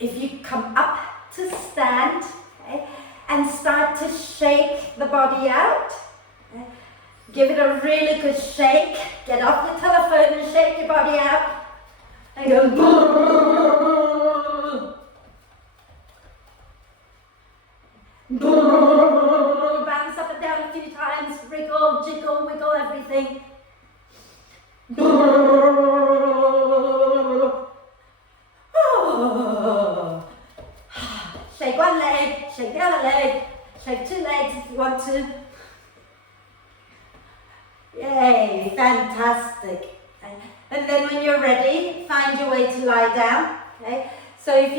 if you come up to stand, okay, and start to shake the body out, okay, give it a really good shake, get off the telephone and shake your body out, and go bounce up and down a few times, wriggle, jiggle, wiggle everything. Shake one leg, shake the other leg, shake two legs if you want to. Yay, fantastic. And then when you're ready, find your way to lie down. Okay? So if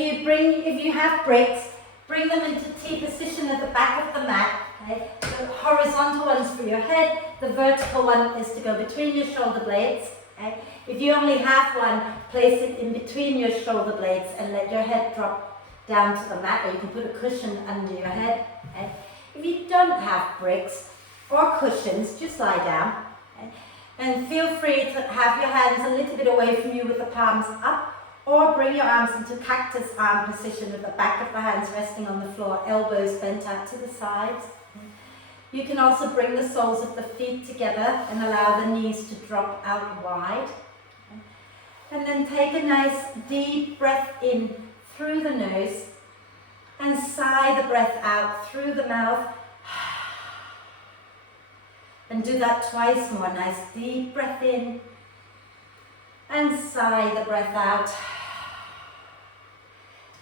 you have bricks, bring them into T position at the back of the mat. Okay? The horizontal one's for your head, the vertical one is to go between your shoulder blades. Okay? If you only have one, place it in between your shoulder blades and let your head drop down to the mat, or you can put a cushion under your head. Okay? If you don't have bricks or cushions, just lie down. Okay? And feel free to have your hands a little bit away from you with the palms up, or bring your arms into cactus arm position with the back of the hands resting on the floor, elbows bent out to the sides. You can also bring the soles of the feet together and allow the knees to drop out wide. And then take a nice deep breath in through the nose and sigh the breath out through the mouth. And do that twice more. Nice deep breath in and sigh the breath out.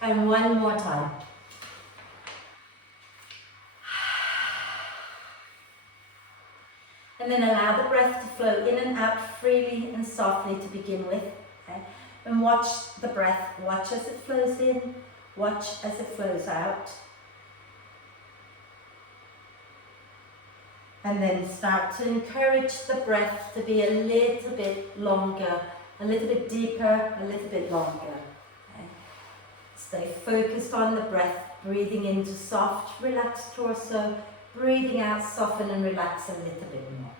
And one more time. And then allow the breath to flow in and out freely and softly to begin with. Okay? And watch the breath. Watch as it flows in. Watch as it flows out. And then start to encourage the breath to be a little bit longer, a little bit deeper, a little bit longer. Okay? Stay focused on the breath, breathing into soft, relaxed torso, breathing out, soften and relax a little bit more.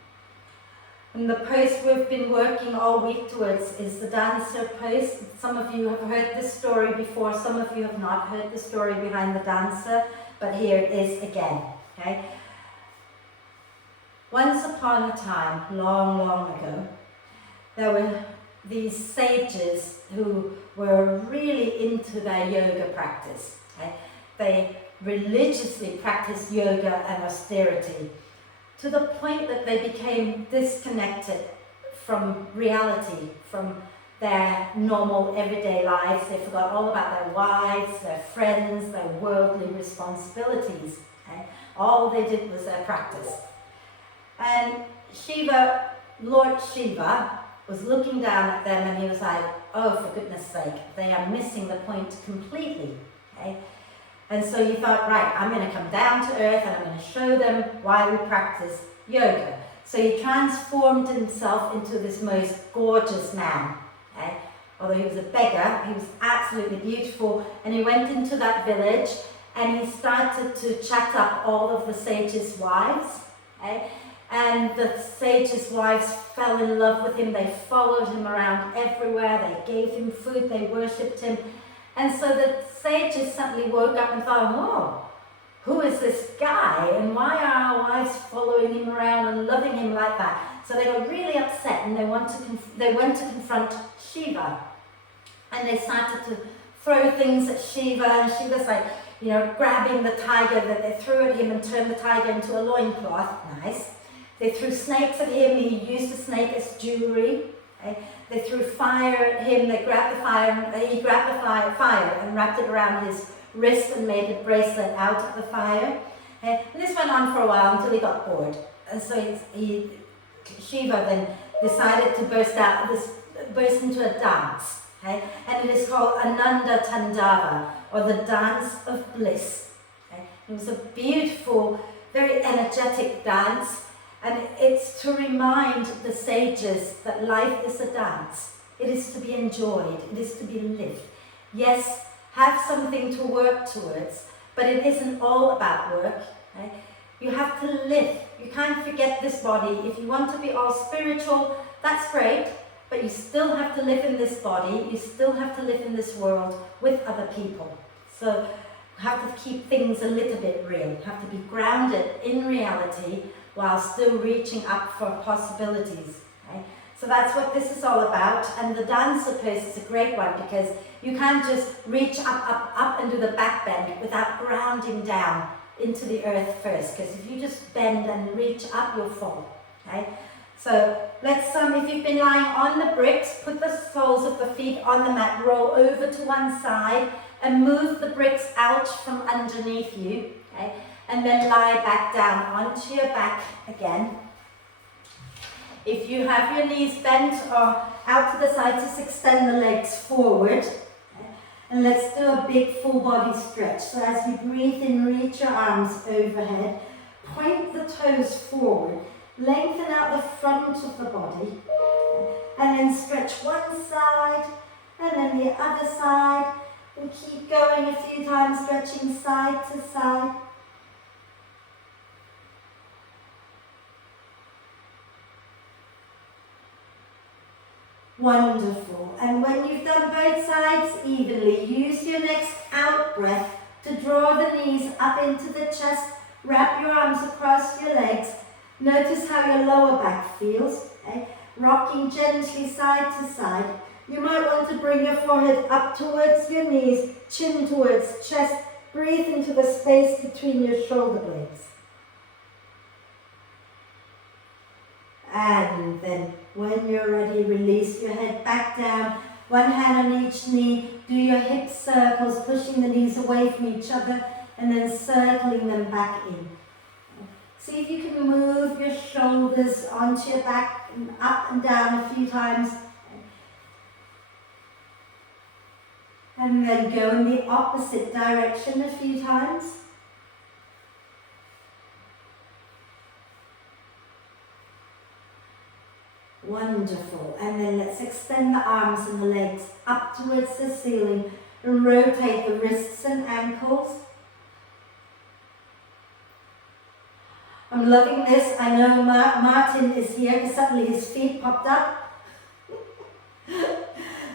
And the pose we've been working all week towards is the dancer pose. Some of you have heard this story before, some of you have not heard the story behind the dancer, but here it is again. Okay? Once upon a time, long, long ago, there were these sages who were really into their yoga practice. Okay? They religiously practiced yoga and austerity to the point that they became disconnected from reality, from their normal everyday lives. They forgot all about their wives, their friends, their worldly responsibilities. Okay? All they did was their practice. And Shiva, Lord Shiva, was looking down at them and he was like, oh, for goodness sake, they are missing the point completely. Okay? And so he thought, right, I'm going to come down to earth and I'm going to show them why we practice yoga. So he transformed himself into this most gorgeous man. Okay? Although he was a beggar, he was absolutely beautiful. And he went into that village and he started to chat up all of the sages' wives. Okay? And the sages' wives fell in love with him. They followed him around everywhere. They gave him food. They worshipped him. And so the sages suddenly woke up and thought, oh, who is this guy? And why are our wives following him around and loving him like that? So they got really upset and they went to confront Shiva. And they started to throw things at Shiva. And Shiva's like, you know, grabbing the tiger that they threw at him and turned the tiger into a loincloth. Nice. They threw snakes at him. He used the snake as jewelry. Okay? They threw fire at him. They grabbed the fire. He grabbed the fire and wrapped it around his wrist and made a bracelet out of the fire. Okay? And this went on for a while until he got bored. And so Shiva then decided to burst into a dance. Okay? And it is called Ananda Tandava, or the dance of bliss. Okay? It was a beautiful, very energetic dance. And it's to remind the sages that life is a dance. It is to be enjoyed. It is to be lived. Yes, have something to work towards, but it isn't all about work. Right? You have to live. You can't forget this body. If you want to be all spiritual, that's great, but you still have to live in this body, you still have to live in this world with other people. So you have to keep things a little bit real. You have to be grounded in reality while still reaching up for possibilities. Okay? So that's what this is all about, and the dancer pose is a great one because you can't just reach up and do the back bend without grounding down into the earth first, because if you just bend and reach up, you'll fall. Okay? So let's, if you've been lying on the bricks, put the soles of the feet on the mat, roll over to one side and move the bricks out from underneath you. Okay? And then lie back down onto your back again. If you have your knees bent or out to the side, just extend the legs forward. Okay? And let's do a big full body stretch. So as you breathe in, reach your arms overhead, point the toes forward, lengthen out the front of the body, and then stretch one side and then the other side. And keep going a few times, stretching side to side. Wonderful. And when you've done both sides evenly, use your next out breath to draw the knees up into the chest. Wrap your arms across your legs. Notice how your lower back feels. Okay? Rocking gently side to side. You might want to bring your forehead up towards your knees, chin towards chest. Breathe into the space between your shoulder blades. And then when you're ready, release your head back down. One hand on each knee. Do your hip circles, pushing the knees away from each other and then circling them back in. See if you can move your shoulders onto your back and up and down a few times. And then go in the opposite direction a few times. Wonderful. And then let's extend the arms and the legs up towards the ceiling and rotate the wrists and ankles. I'm loving this. I know Martin is here because suddenly his feet popped up.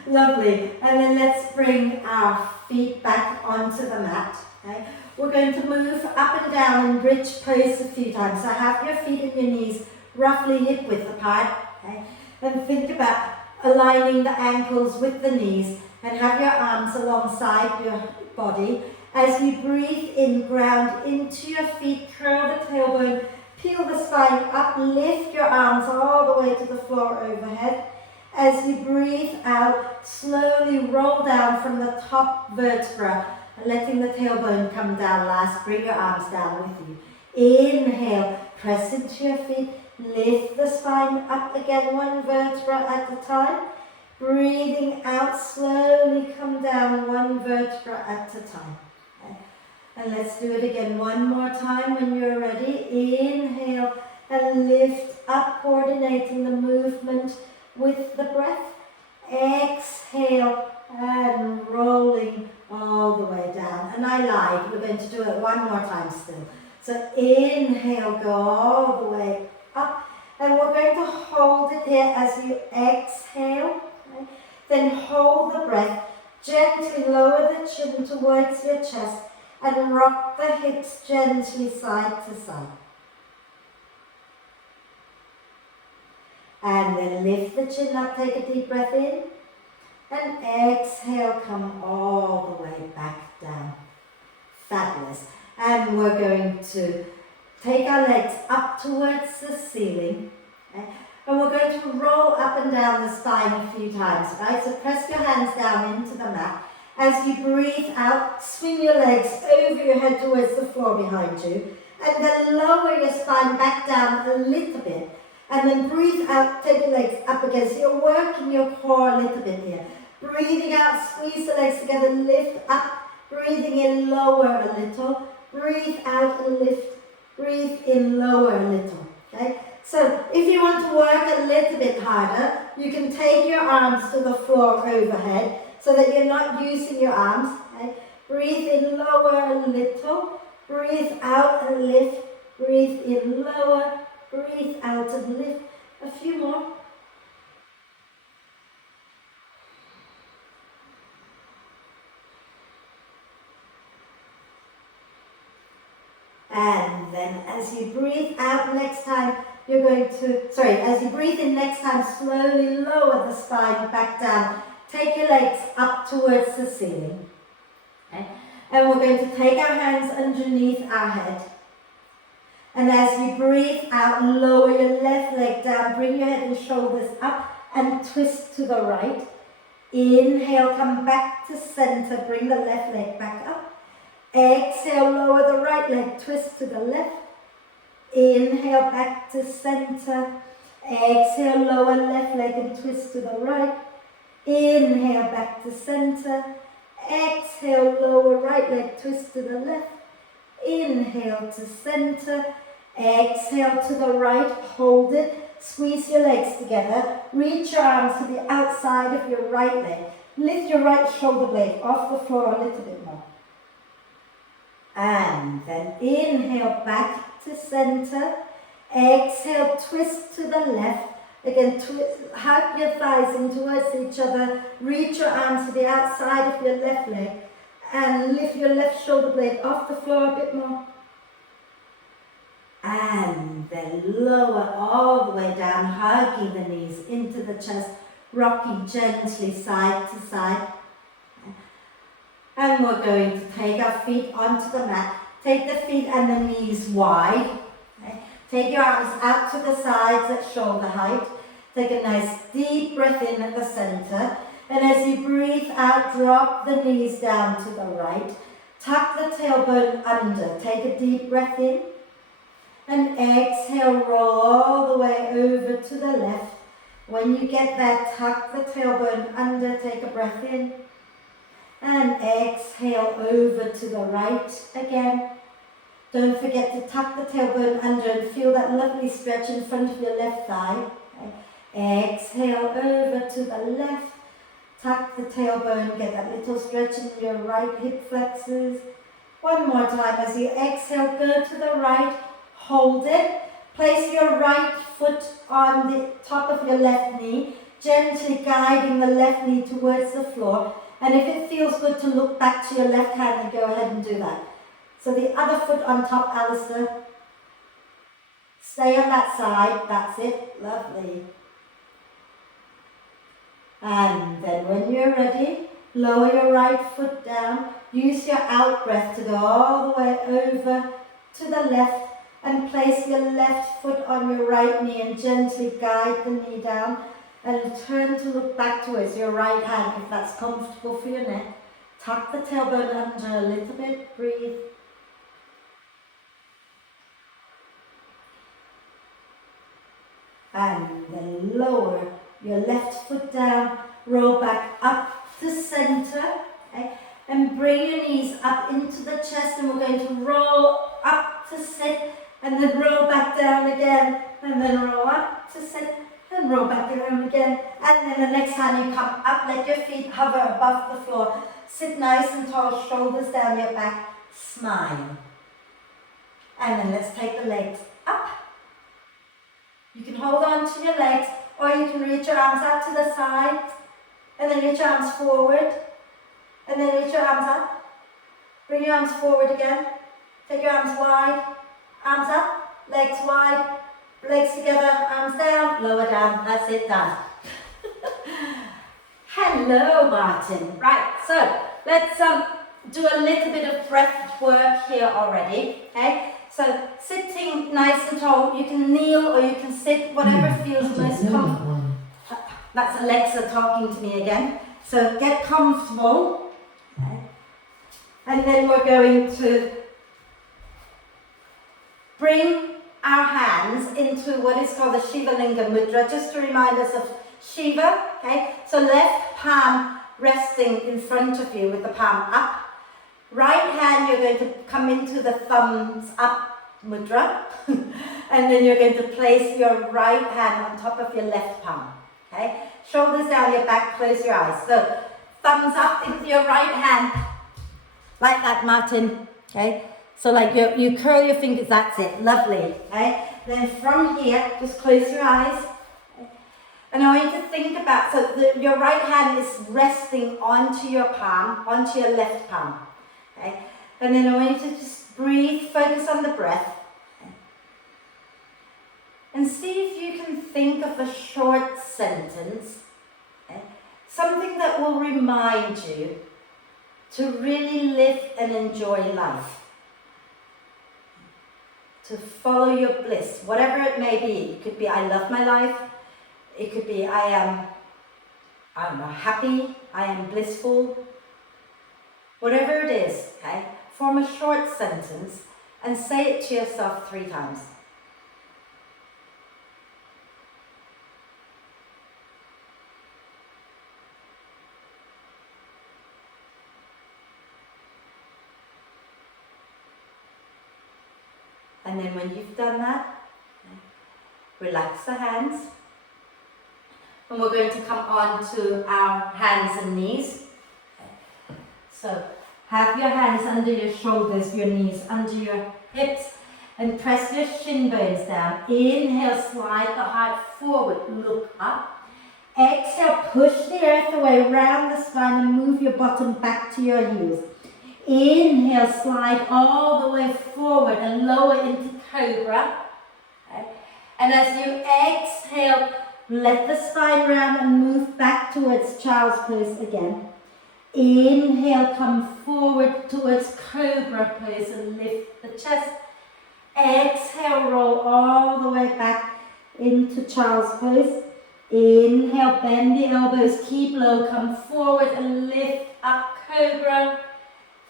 Lovely. And then let's bring our feet back onto the mat. Okay? We're going to move up and down in bridge pose a few times. So have your feet and your knees roughly hip width apart. Okay? And think about aligning the ankles with the knees and have your arms alongside your body. As you breathe in, ground into your feet, curl the tailbone, peel the spine up, lift your arms all the way to the floor overhead. As you breathe out, slowly roll down from the top vertebra, letting the tailbone come down last. Bring your arms down with you. Inhale, press into your feet, lift the spine up again, one vertebra at a time. Breathing out, slowly come down, one vertebra at a time. Okay. And let's do it again one more time when you're ready. Inhale and lift up, coordinating the movement with the breath. Exhale and rolling all the way down. And I lied, we're going to do it one more time still. So inhale, go all the way up. And we're going to hold it here as you exhale. Okay? Then hold the breath. Gently lower the chin towards your chest and rock the hips gently side to side. And then lift the chin up, take a deep breath in. And exhale, come all the way back down. Fabulous. And we're going to take our legs up towards the ceiling. Okay? And we're going to roll up and down the spine a few times. Right? So press your hands down into the mat. As you breathe out, swing your legs over your head towards the floor behind you. And then lower your spine back down a little bit. And then breathe out, take your legs up again. So you're working your core a little bit here. Breathing out, squeeze the legs together, lift up. Breathing in, lower a little. Breathe out and lift. Breathe in, lower a little. Okay? So if you want to work a little bit harder, you can take your arms to the floor overhead so that you're not using your arms. Okay? Breathe in, lower a little. Breathe out and lift. Breathe in, lower. Breathe out and lift. A few more. And then as you breathe out next time, you're going to, as you breathe in next time, slowly lower the spine back down. Take your legs up towards the ceiling. Okay? And we're going to take our hands underneath our head. And as you breathe out, lower your left leg down, bring your head and shoulders up and twist to the right. Inhale, come back to center, bring the left leg back up. Exhale, lower the right leg, twist to the left. Inhale, back to center. Exhale, lower left leg and twist to the right. Inhale, back to center. Exhale, lower right leg, twist to the left. Inhale to center. Exhale to the right, hold it. Squeeze your legs together. Reach your arms to the outside of your right leg. Lift your right shoulder blade off the floor a little bit more. And then inhale back to center. Exhale, twist to the left. Again, hug your thighs in towards each other. Reach your arms to the outside of your left leg. And lift your left shoulder blade off the floor a bit more. And then lower all the way down, hugging the knees into the chest, rocking gently side to side. And we're going to take our feet onto the mat. Take the feet and the knees wide. Okay. Take your arms out to the sides at shoulder height. Take a nice deep breath in at the center. And as you breathe out, drop the knees down to the right. Tuck the tailbone under. Take a deep breath in. And exhale, roll all the way over to the left. When you get there, tuck the tailbone under. Take a breath in. And exhale over to the right again. Don't forget to tuck the tailbone under and feel that lovely stretch in front of your left thigh. Okay. Exhale over to the left. Tuck the tailbone, get that little stretch in your right hip flexors. One more time as you exhale, go to the right, hold it. Place your right foot on the top of your left knee, gently guiding the left knee towards the floor. And if it feels good to look back to your left hand, then go ahead and do that. So the other foot on top, Alistair. Stay on that side, that's it, lovely. And then when you're ready, lower your right foot down. Use your out breath to go all the way over to the left and place your left foot on your right knee and gently guide the knee down and turn to look back towards your right hand if that's comfortable for your neck. Tuck the tailbone under a little bit, breathe. And then lower your left foot down, roll back up to center, okay? And bring your knees up into the chest, and we're going to roll up to sit, and then roll back down again, and then roll up to sit, and roll back down again. And then the next time you come up, let your feet hover above the floor. Sit nice and tall, shoulders down your back, smile. And then let's take the legs up. You can hold on to your legs, or you can reach your arms out to the side, and then reach your arms forward, and then reach your arms up. Bring your arms forward again. Take your arms wide, arms up, legs wide, legs together, arms down, lower down. That's it, done. Hello, Martin. Right, so let's do a little bit of breath work here already, okay? So sitting nice and tall, you can kneel or you can sit, whatever feels most comfortable. That's Alexa talking to me again. So get comfortable. Okay. And then we're going to bring our hands into what is called the Shiva Linga Mudra, just to remind us of Shiva. Okay? So left palm resting in front of you with the palm up. Right hand, you're going to come into the thumbs up mudra, and then you're going to place your right hand on top of your left palm. Okay? Shoulders down your back, close your eyes. So thumbs up into your right hand, like that, Martin. Okay? So like you curl your fingers, that's it, lovely. Okay? Then from here, just close your eyes. Okay? And I want you to think about, so your right hand is resting onto your palm, onto your left palm. Okay? And then I want you to just breathe, focus on the breath. And see if you can think of a short sentence, something that will remind you to really live and enjoy life. To follow your bliss, whatever it may be. It could be, I love my life. It could be, I am happy, I am blissful. Whatever it is, okay? Form a short sentence and say it to yourself 3 times. And then when you've done that, relax the hands. And we're going to come on to our hands and knees. So have your hands under your shoulders, your knees under your hips, and press your shin bones down. Inhale, slide the heart forward, look up. Exhale, push the earth away, round the spine, and move your bottom back to your heels. Inhale, slide all the way forward and lower into cobra. Okay. And as you exhale, let the spine round and move back towards child's pose again. Inhale, come forward towards cobra pose and lift the chest. Exhale, roll all the way back into child's pose. Inhale, bend the elbows, keep low, come forward and lift up cobra.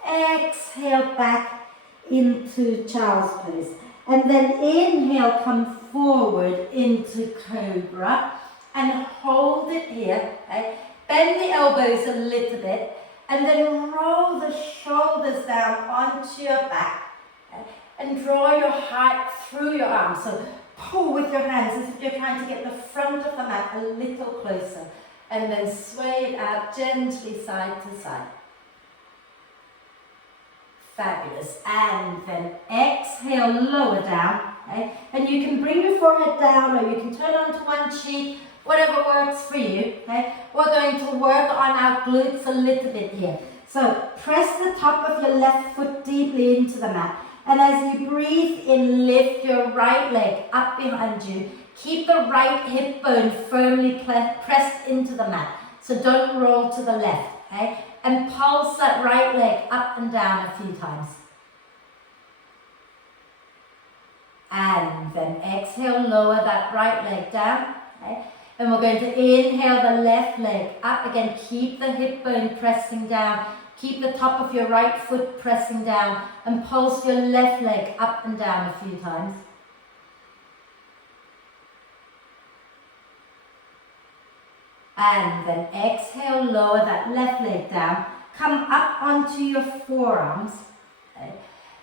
Exhale, back into child's pose. And then inhale, come forward into cobra and hold it here. Okay? Bend the elbows a little bit and then roll the shoulders down onto your back, okay? And draw your heart through your arms. So pull with your hands as if you're trying to get the front of the mat a little closer, and then sway it out gently side to side. Fabulous. And then exhale, lower down. Okay? And you can bring your forehead down, or you can turn onto one cheek, whatever works for you. Okay? We're going to work on our glutes a little bit here. So press the top of your left foot deeply into the mat. And as you breathe in, lift your right leg up behind you. Keep the right hip bone firmly pressed into the mat. So don't roll to the left. Okay? And pulse that right leg up and down a few times. And then exhale, lower that right leg down. Okay? And we're going to inhale the left leg up again. Keep the hip bone pressing down. Keep the top of your right foot pressing down. And pulse your left leg up and down a few times. And then exhale, lower that left leg down. Come up onto your forearms, okay,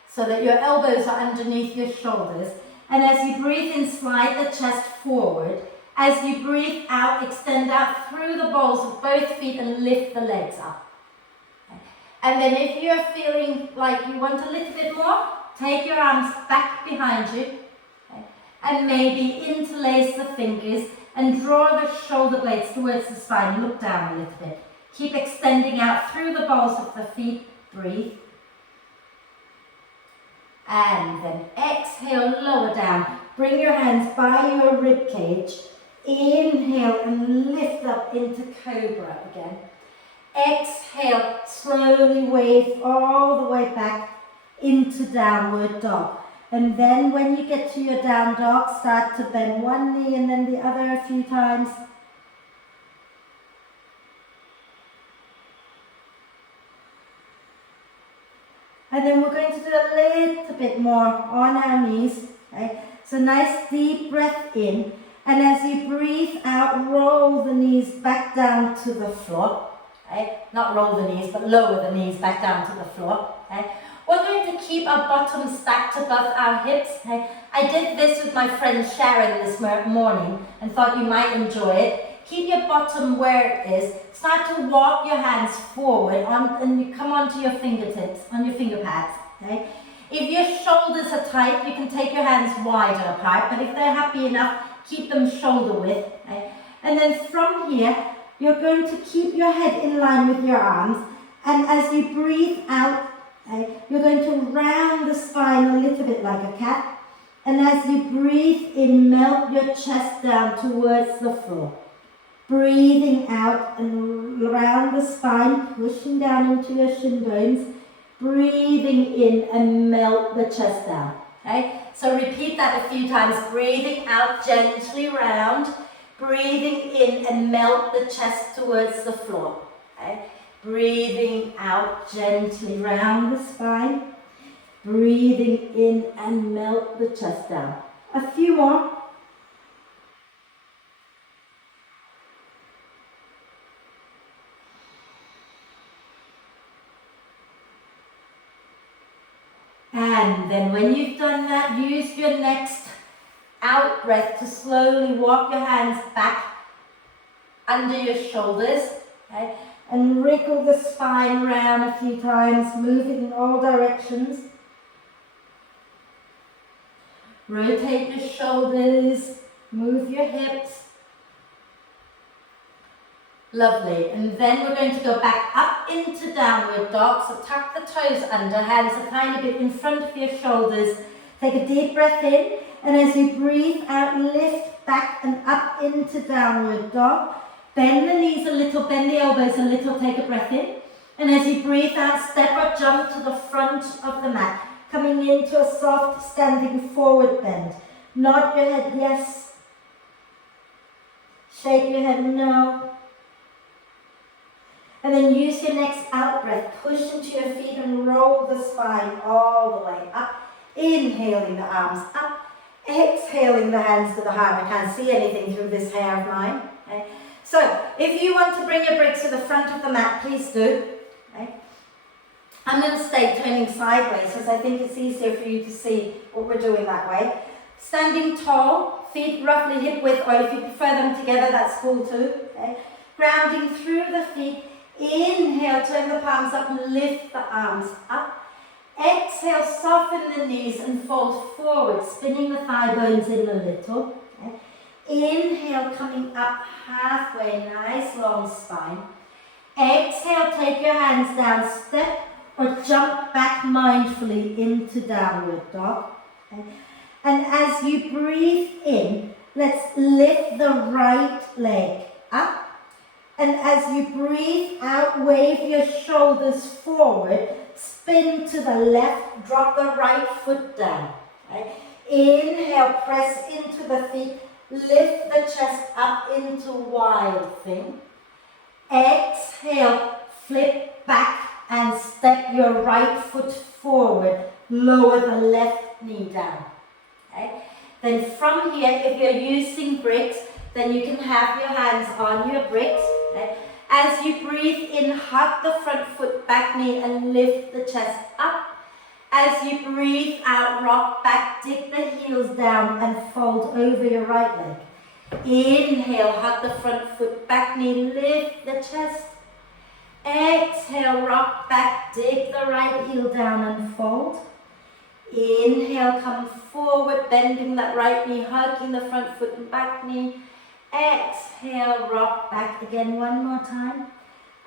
so that your elbows are underneath your shoulders. And as you breathe in, slide the chest forward. As you breathe out, extend out through the balls of both feet and lift the legs up. Okay. And then if you're feeling like you want a little bit more, take your arms back behind you, okay, and maybe interlace the fingers and draw the shoulder blades towards the spine. Look down a little bit. Keep extending out through the balls of the feet. Breathe. And then exhale, lower down. Bring your hands by your rib cage. Inhale and lift up into cobra again. Exhale, slowly wave all the way back into downward dog. And then when you get to your down dog, start to bend one knee and then the other a few times. And then we're going to do a little bit more on our knees. Okay? So nice deep breath in. And as you breathe out, roll the knees back down to the floor. Okay? Not roll the knees, but lower the knees back down to the floor. Okay? We're going to keep our bottom stacked above our hips. Okay? I did this with my friend Sharon this morning and thought you might enjoy it. Keep your bottom where it is. Start to walk your hands forward and you come onto your fingertips, on your finger pads. Okay? If your shoulders are tight, you can take your hands wider apart, but if they're happy enough, keep them shoulder width. Okay? And then from here, you're going to keep your head in line with your arms, and as you breathe out, Okay? You're going to round the spine a little bit like a cat. And as you breathe in, melt your chest down towards the floor. Breathing out and round the spine, pushing down into your shin bones. Breathing in and melt the chest down. Okay? So repeat that a few times. Breathing out gently round. Breathing in and melt the chest towards the floor. Okay? Breathing out gently round the spine. Breathing in and melt the chest down. A few more. And then when you've done that, use your next out breath to slowly walk your hands back under your shoulders. Okay? And wriggle the spine around a few times, moving in all directions. Rotate your shoulders, move your hips. Lovely. And then we're going to go back up into downward dog. So tuck the toes under, hands a tiny bit in front of your shoulders. Take a deep breath in, and as you breathe out, lift back and up into downward dog. Bend the knees a little, bend the elbows a little, take a breath in. And as you breathe out, step or jump to the front of the mat, coming into a soft standing forward bend. Nod your head yes. Shake your head no. And then use your next out breath. Push into your feet and roll the spine all the way up. Inhaling the arms up. Exhaling the hands to the heart. I can't see anything through this hair of mine. Okay? So, if you want to bring your bricks to the front of the mat, please do. Okay? I'm going to stay turning sideways because I think it's easier for you to see what we're doing that way. Standing tall, feet roughly hip width, or if you prefer them together, that's cool too. Okay? Grounding through the feet. Inhale, turn the palms up and lift the arms up. Exhale, soften the knees and fold forward, spinning the thigh bones in a little. Okay. Inhale, coming up halfway, nice long spine. Exhale, take your hands down, step or jump back mindfully into downward dog. Okay. And as you breathe in, let's lift the right leg up. And as you breathe out, wave your shoulders forward, spin to the left, drop the right foot down. Okay. Inhale, press into the feet, lift the chest up into wild thing. Exhale, flip back and step your right foot forward, lower the left knee down. Okay. Then from here, if you're using bricks, then you can have your hands on your bricks. Okay. As you breathe in, hug the front foot, back knee, and lift the chest up. As you breathe out, rock back, dig the heels down, and fold over your right leg. Inhale, hug the front foot, back knee, lift the chest. Exhale, rock back, dig the right heel down and fold. Inhale, come forward, bending that right knee, hugging the front foot and back knee. Exhale, rock back again one more time.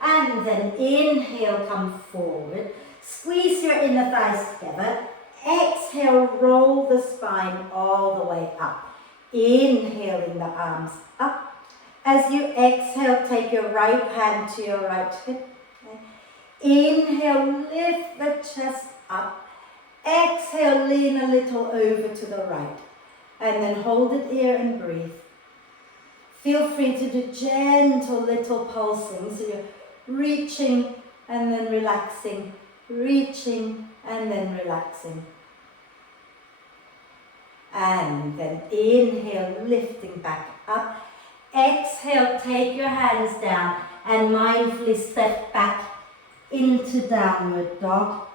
And then inhale, come forward. Squeeze your inner thighs together. Exhale, roll the spine all the way up. Inhaling the arms up. As you exhale, take your right hand to your right hip. Inhale, lift the chest up. Exhale, lean a little over to the right. And then hold it here and breathe. Feel free to do gentle little pulsing. So you're reaching and then relaxing, reaching and then relaxing. And then inhale, lifting back up. Exhale, take your hands down and mindfully step back into downward dog.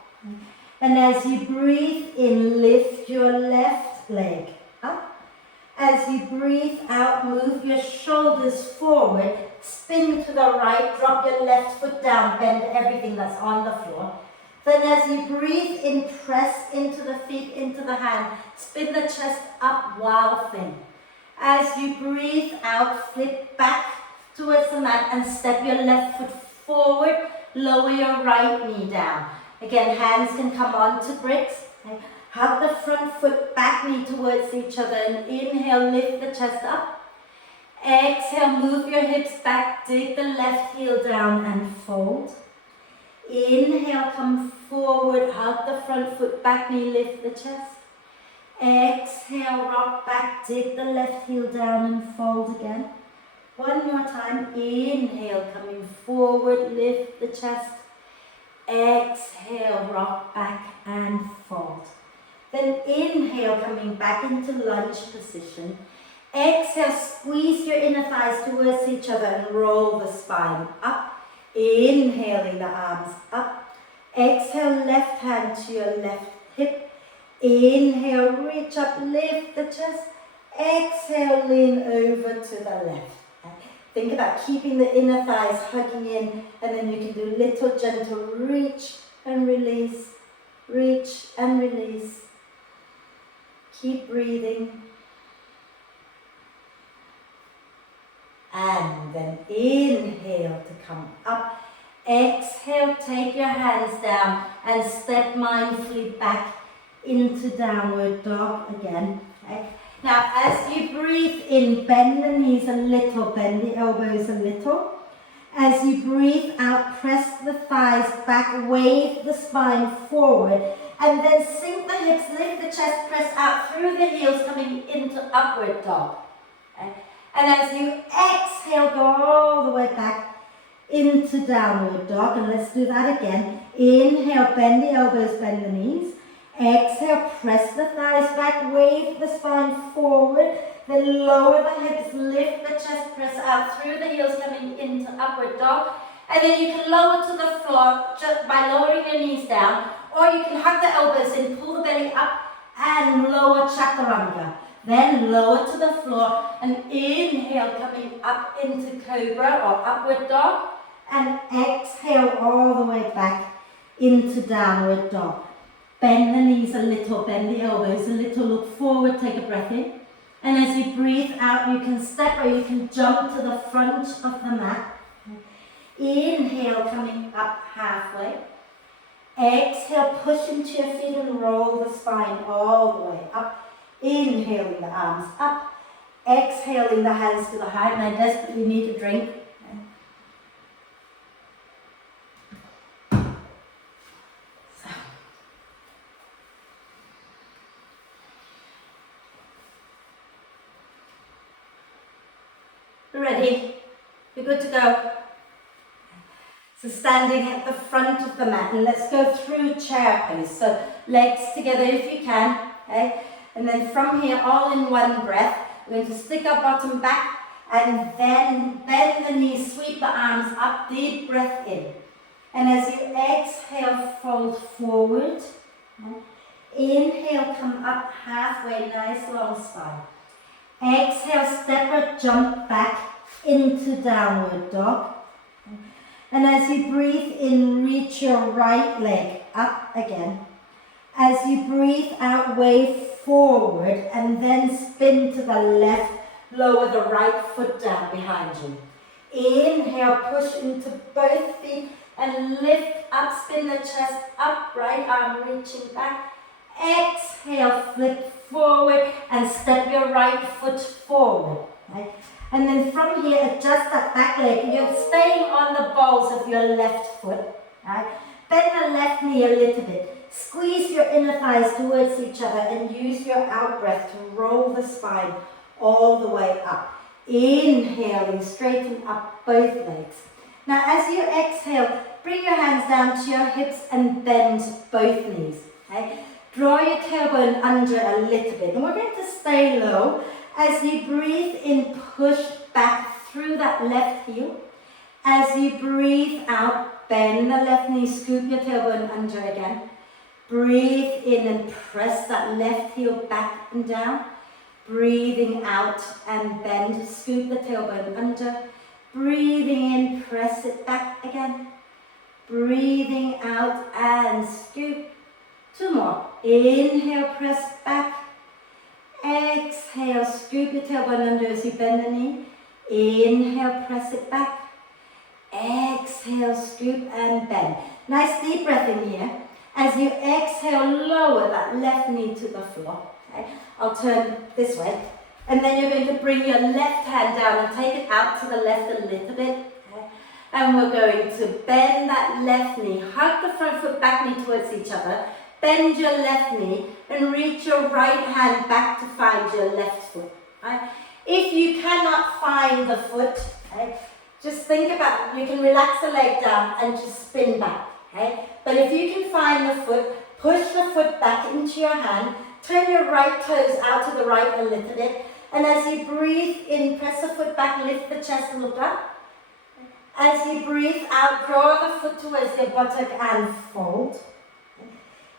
And as you breathe in, lift your left leg up. As you breathe out, move your shoulders forward, spin to the right, drop your left foot down, bend everything that's on the floor. Then as you breathe in, press into the feet, into the hand, spin the chest up, wild thing. As you breathe out, flip back towards the mat and step your left foot forward, lower your right knee down. Again, hands can come onto bricks. Okay. Hug the front foot, back knee towards each other, and inhale, lift the chest up. Exhale, move your hips back, dig the left heel down and fold. Inhale, come forward, hug the front foot, back knee, lift the chest. Exhale, rock back, dig the left heel down and fold again. One more time, inhale, coming forward, lift the chest. Exhale, rock back and fold. Then inhale, coming back into lunge position. Exhale, squeeze your inner thighs towards each other and roll the spine up. Inhaling the arms up. Exhale, left hand to your left hip. Inhale, reach up, lift the chest. Exhale, lean over to the left. Think about keeping the inner thighs hugging in, and then you can do little gentle reach and release, reach and release. Keep breathing. And then inhale to come up. Exhale, take your hands down and step mindfully back into downward dog again. Okay. Now, as you breathe in, bend the knees a little, bend the elbows a little. As you breathe out, press the thighs back, wave the spine forward, and then sink the hips, lift the chest, press out through the heels, coming into upward dog. Okay. And as you exhale, go all the way back into downward dog, and let's do that again. Inhale, bend the elbows, bend the knees. Exhale, press the thighs back, wave the spine forward, then lower the hips, lift the chest, press out through the heels, coming into upward dog. And then you can lower to the floor just by lowering your knees down, or you can hug the elbows in, pull the belly up, and lower chaturanga. Then lower to the floor, and inhale, coming up into cobra or upward dog, and exhale all the way back into downward dog. Bend the knees a little, bend the elbows a little, look forward, take a breath in. And as you breathe out, you can step or you can jump to the front of the mat. Inhale, coming up halfway. Exhale, push into your feet and roll the spine all the way up. Inhaling the arms up. Exhaling the hands to the heart. And I desperately need a drink. Ready? You're good to go. So standing at the front of the mat, and let's go through chair pose. So legs together if you can, okay? And then from here, all in one breath, we're going to stick our bottom back and then bend the knees, sweep the arms up, deep breath in. And as you exhale, fold forward. Inhale, come up halfway, nice long spine. Exhale, step or jump back into downward dog. And as you breathe in, reach your right leg up again. As you breathe out, wave forward and then spin to the left, lower the right foot down behind you. Inhale, push into both feet and lift up, spin the chest up, right arm reaching back. Exhale, flip forward and step your right foot forward. Right? And then from here, adjust that back leg. You're staying on the balls of your left foot. Right? Bend the left knee a little bit. Squeeze your inner thighs towards each other and use your out breath to roll the spine all the way up. Inhaling, straighten up both legs. Now as you exhale, bring your hands down to your hips and bend both knees. Okay? Draw your tailbone under a little bit. And we're going to stay low. As you breathe in, push back through that left heel. As you breathe out, bend the left knee, scoop your tailbone under again. Breathe in and press that left heel back and down. Breathing out and bend, scoop the tailbone under. Breathing in, press it back again. Breathing out and scoop. Two more. Inhale, press back. Exhale, scoop your tailbone under as you bend the knee. Inhale, press it back. Exhale, scoop and bend. Nice deep breath in here. As you exhale, lower that left knee to the floor. Okay? I'll turn this way. And then you're going to bring your left hand down and take it out to the left a little bit. Okay? And we're going to bend that left knee. Hug the front foot, back knee towards each other. Bend your left knee and reach your right hand back to find your left foot. Right? If you cannot find the foot, okay, just think about it. You can relax the leg down and just spin back. Okay? But if you can find the foot, push the foot back into your hand. Turn your right toes out to the right a little bit. And as you breathe in, press the foot back, lift the chest and look up. As you breathe out, draw the foot towards your buttock and fold.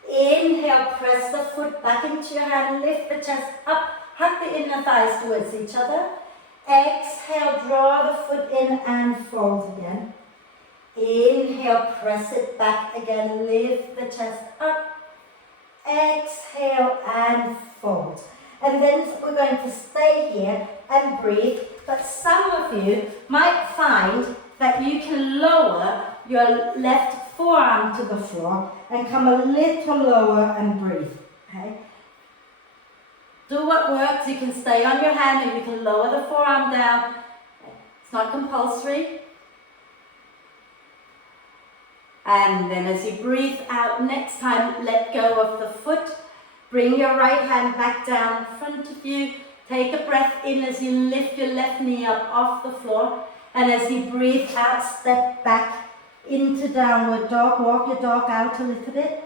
Inhale, press the foot back into your hand, lift the chest up, hug the inner thighs towards each other. Exhale, draw the foot in and fold again. Inhale, press it back again, lift the chest up. Exhale and fold. And then we're going to stay here and breathe. But some of you might find that you can lower your left forearm to the floor and come a little lower and breathe. Okay? Do what works. You can stay on your hand or you can lower the forearm down. It's not compulsory. And then as you breathe out, next time, let go of the foot. Bring your right hand back down in front of you. Take a breath in as you lift your left knee up off the floor. And as you breathe out, step back into downward dog. Walk your dog out a little bit.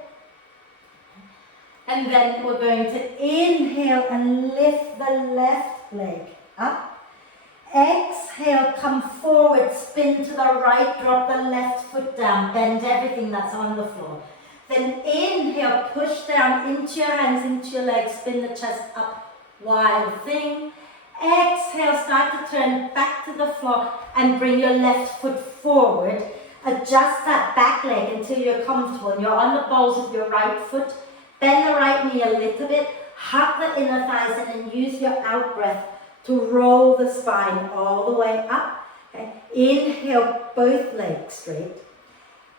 And then we're going to inhale and lift the left leg up. Exhale, come forward, spin to the right, drop the left foot down, bend everything that's on the floor. Then inhale, push down into your hands, into your legs, spin the chest up, wild thing. Exhale, start to turn back to the floor and bring your left foot forward. Adjust that back leg until you're comfortable and you're on the balls of your right foot. Bend the right knee a little bit, hug the inner thighs and then use your out breath to roll the spine all the way up. Okay. Inhale, both legs straight.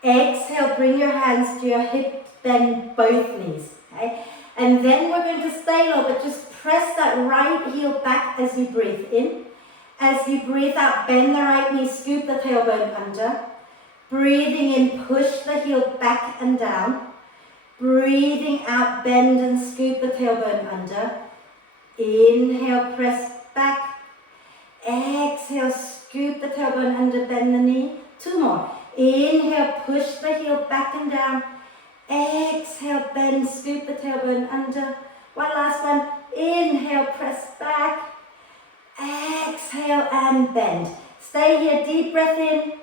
Exhale, bring your hands to your hips, bend both knees. Okay. And then we're going to stay low, but just press that right heel back as you breathe in. As you breathe out, bend the right knee, scoop the tailbone under. Breathing in, push the heel back and down. Breathing out, bend and scoop the tailbone under. Inhale, press back. Exhale, scoop the tailbone under, bend the knee. Two more. Inhale, push the heel back and down. Exhale, bend, scoop the tailbone under. One last one. Inhale, press back. Exhale and bend. Stay here, deep breath in.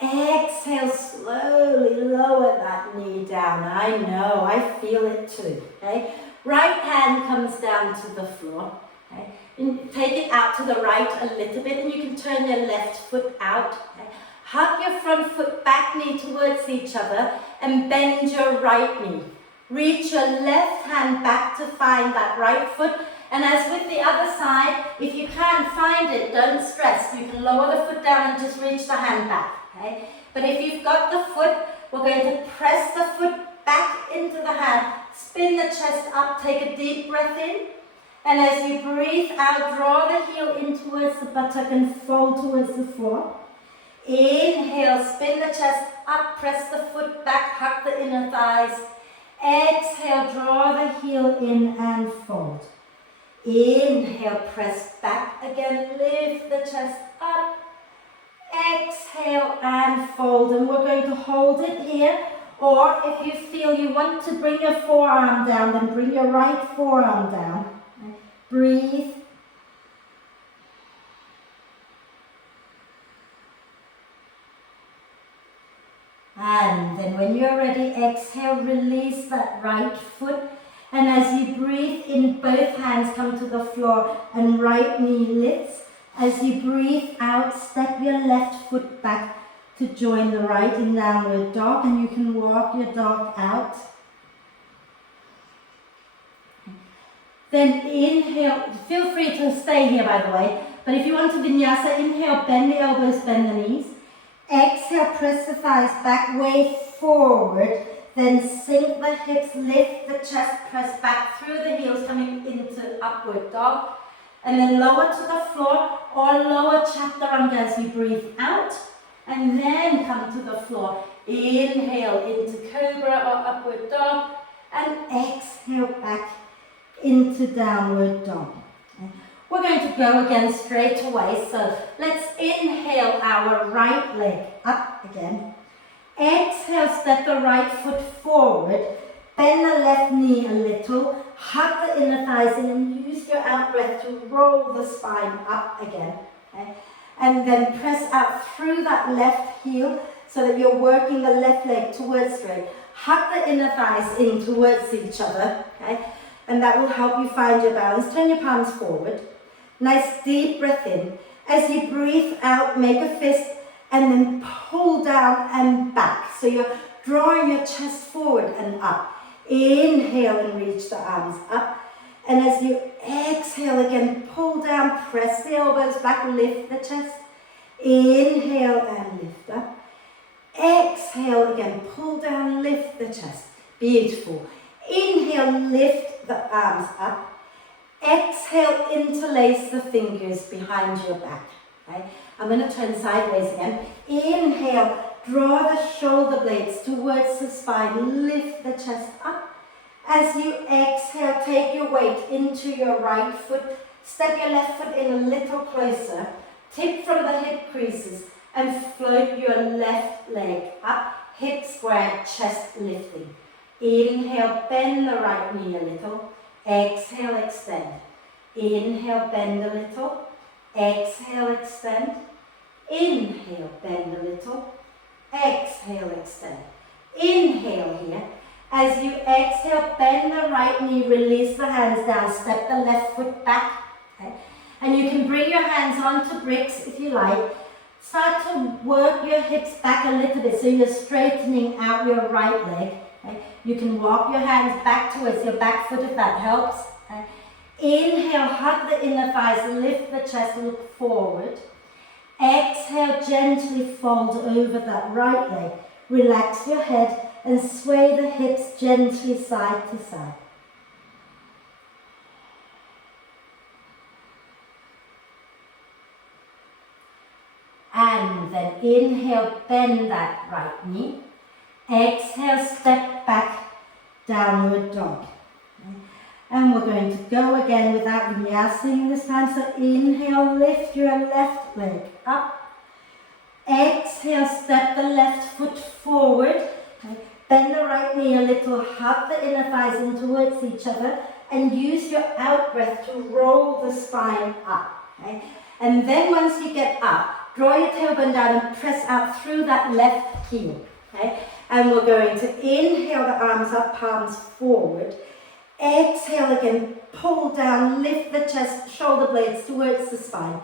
Exhale, slowly lower that knee down. I know, I feel it too. Okay? Right hand comes down to the floor. Okay? And take it out to the right a little bit and you can turn your left foot out. Okay? Hug your front foot, back knee towards each other and bend your right knee. Reach your left hand back to find that right foot. And as with the other side, if you can't find it, don't stress. You can lower the foot down and just reach the hand back. Okay? But if you've got the foot, we're going to press the foot back into the hand. Spin the chest up, take a deep breath in. And as you breathe out, draw the heel in towards the buttock and fold towards the floor. Inhale, spin the chest up, press the foot back, hug the inner thighs. Exhale, draw the heel in and fold. Inhale, press back again, lift the chest up. Exhale and fold, and we're going to hold it here. Or if you feel you want to bring your forearm down, then bring your right forearm down. Breathe. And then when you're ready, exhale, release that right foot. And as you breathe in, both hands come to the floor and right knee lifts. As you breathe out, step your left foot back to join the right in downward dog, and you can walk your dog out. Then inhale, feel free to stay here by the way, but if you want to vinyasa, inhale, bend the elbows, bend the knees. Exhale, press the thighs back, way forward. Then sink the hips, lift the chest, press back through the heels, coming into upward dog. And then lower to the floor or lower chaturanga as you breathe out. And then come to the floor. Inhale into cobra or upward dog. And exhale back into downward dog. We're going to go again straight away. So let's inhale our right leg up again. Exhale, step the right foot forward. Bend the left knee a little. Hug the inner thighs in and use your out breath to roll the spine up again. Okay? And then press out through that left heel so that you're working the left leg towards straight. Hug the inner thighs in towards each other. Okay? And that will help you find your balance. Turn your palms forward. Nice deep breath in. As you breathe out, make a fist and then pull down and back. So you're drawing your chest forward and up. Inhale and reach the arms up. And as you exhale again, pull down, press the elbows back, lift the chest. Inhale and lift up. Exhale again, pull down, lift the chest. Beautiful. Inhale, lift the arms up. Exhale, interlace the fingers behind your back. Okay? I'm going to turn sideways again. Inhale, draw the shoulder blades towards the spine, lift the chest up. As you exhale, take your weight into your right foot, step your left foot in a little closer, tip from the hip creases and float your left leg up, hip square, chest lifting. Inhale, bend the right knee a little, exhale, extend. Inhale, bend a little, exhale, extend. Inhale, bend a little, exhale, extend. Inhale here. As you exhale, bend the right knee, release the hands down, step the left foot back. Okay? And you can bring your hands onto bricks if you like. Start to work your hips back a little bit so you're straightening out your right leg. Okay? You can walk your hands back towards your back foot if that helps. Okay? Inhale, hug the inner thighs, lift the chest, look forward. Exhale, gently fold over that right leg. Relax your head and sway the hips gently side to side. And then inhale, bend that right knee. Exhale, step back, downward dog. And we're going to go again without vinyasing this time. So inhale, lift your left leg up. Exhale, step the left foot forward. Bend the right knee a little, hug the inner thighs in towards each other and use your out breath to roll the spine up. Okay? And then once you get up, draw your tailbone down and press out through that left heel. Okay? And we're going to inhale the arms up, palms forward. Exhale again, pull down, lift the chest, shoulder blades towards the spine.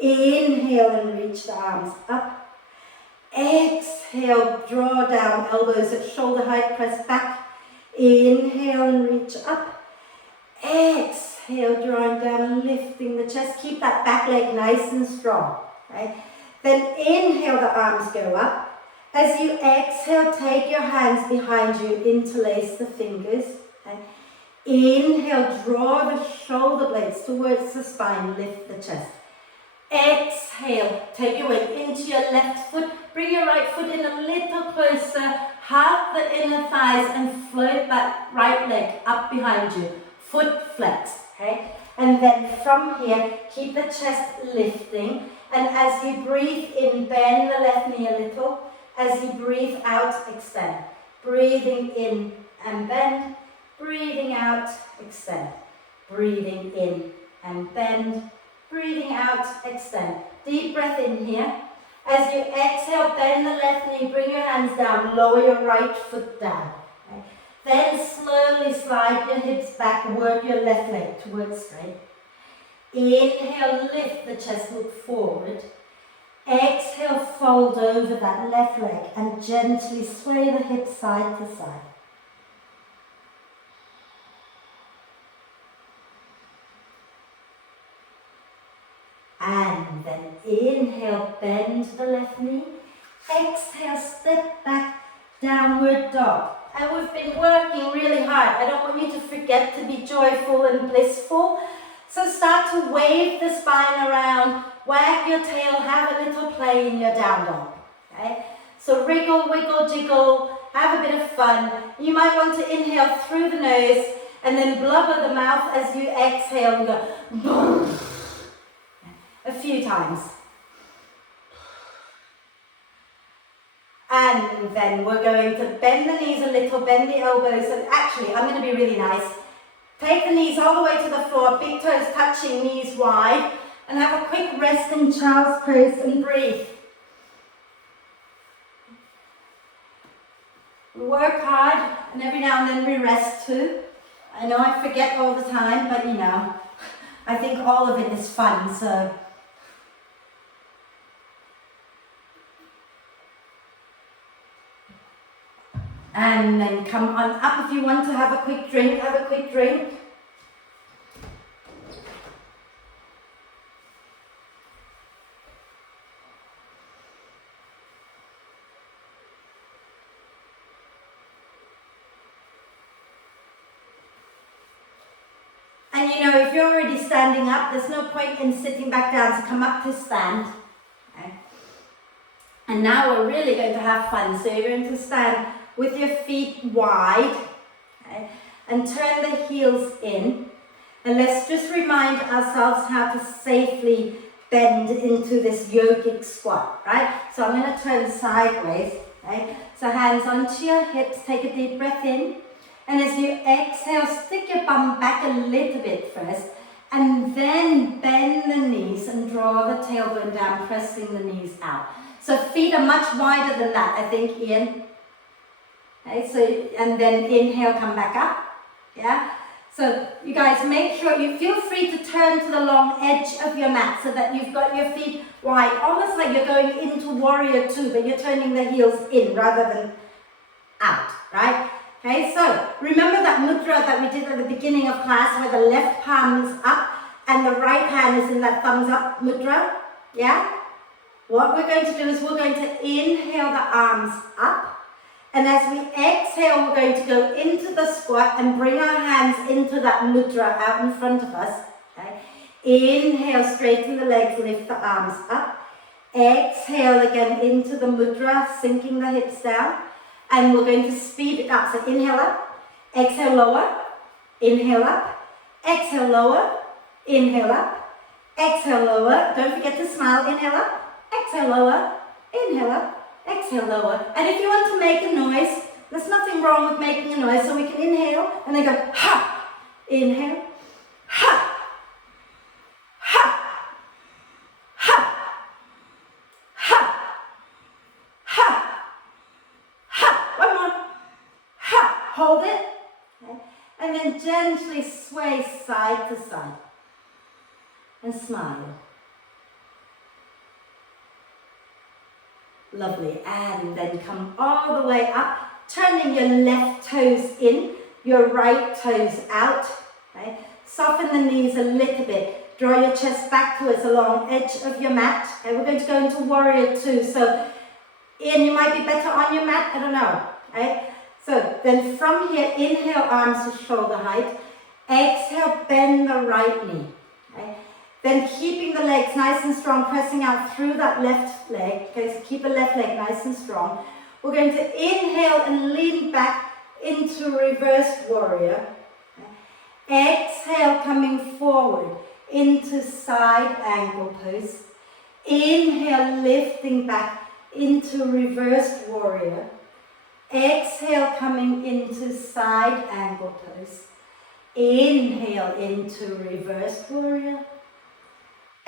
Inhale and reach the arms up. Exhale, draw down, elbows at shoulder height, press back. Inhale and reach up. Exhale, drawing down, lifting the chest. Keep that back leg nice and strong. Right? Then inhale, the arms go up. As you exhale, take your hands behind you, interlace the fingers. Okay? Inhale, draw the shoulder blades towards the spine, lift the chest. Exhale, take your weight into your left foot, bring your right foot in a little closer, hug the inner thighs and float that right leg up behind you, foot flex, okay? And then from here, keep the chest lifting, and as you breathe in, bend the left knee a little, as you breathe out, extend. Breathing in and bend, breathing out, extend. Breathing in and bend, breathing out, extend. Deep breath in here. As you exhale, bend the left knee, bring your hands down, lower your right foot down. Okay. Then slowly slide your hips back, work your left leg towards straight. Inhale, lift the chest, look forward. Exhale, fold over that left leg and gently sway the hips side to side. And then inhale, bend the left knee. Exhale, step back, downward dog. and we've been working really hard. I don't want you to forget to be joyful and blissful. So start to wave the spine around, wag your tail, have a little play in your down dog. Okay? So wriggle, wiggle, jiggle, have a bit of fun. You might want to inhale through the nose and then blubber the mouth as you exhale and go a few times. And then we're going to bend the knees a little, bend the elbows, and actually I'm going to be really nice. Take the knees all the way to the floor, big toes touching, knees wide, and have a quick rest in child's pose and breathe. We work hard, and every now and then we rest too. I know I forget all the time, but you know, I think all of it is fun, so. And then come on up if you want to have a quick drink, have a quick drink. And you know, if you're already standing up, there's no point in sitting back down, so come up to stand. Okay. And now we're really going to have fun. So you're going to stand with your feet wide, okay, and turn the heels in. And let's just remind ourselves how to safely bend into this yogic squat, right? So I'm going to turn sideways, okay? So hands onto your hips, take a deep breath in. And as you exhale, stick your bum back a little bit first, and then bend the knees and draw the tailbone down, pressing the knees out. So feet are much wider than that, I think, Ian. Okay, so, and then inhale, come back up, yeah? So you guys make sure you feel free to turn to the long edge of your mat so that you've got your feet wide, almost like you're going into warrior two, but you're turning the heels in rather than out, right? Okay, so remember that mudra that we did at the beginning of class where the left palm is up and the right hand is in that thumbs up mudra, yeah? What we're going to do is we're going to inhale the arms up. And as we exhale, we're going to go into the squat and bring our hands into that mudra out in front of us. Okay? Inhale, straighten the legs, lift the arms up. Exhale again into the mudra, sinking the hips down. And we're going to speed it up. So inhale up, exhale lower, inhale up, exhale lower, inhale up, exhale lower. Don't forget to smile, inhale up, exhale lower, inhale up. Exhale lower. And if you want to make a noise, there's nothing wrong with making a noise. So we can inhale and then go ha. Inhale. Ha. Ha. Ha. Ha. Ha. Ha. One more. Ha. Hold it. Okay. And then gently sway side to side. And smile. Lovely, and then come all the way up, turning your left toes in, your right toes out, okay? Soften the knees a little bit, draw your chest back towards the long edge of your mat, okay? We're going to go into warrior two, so Ian, you might be better on your mat, I don't know, okay? So then from here, inhale, arms to shoulder height, exhale, bend the right knee, okay? Then keeping the legs nice and strong, pressing out through that left leg. Okay, so keep the left leg nice and strong. We're going to inhale and lean back into reversed warrior. Okay. Exhale, coming forward into side angle pose. Inhale, lifting back into reversed warrior. Exhale, coming into side angle pose. Inhale into reversed warrior.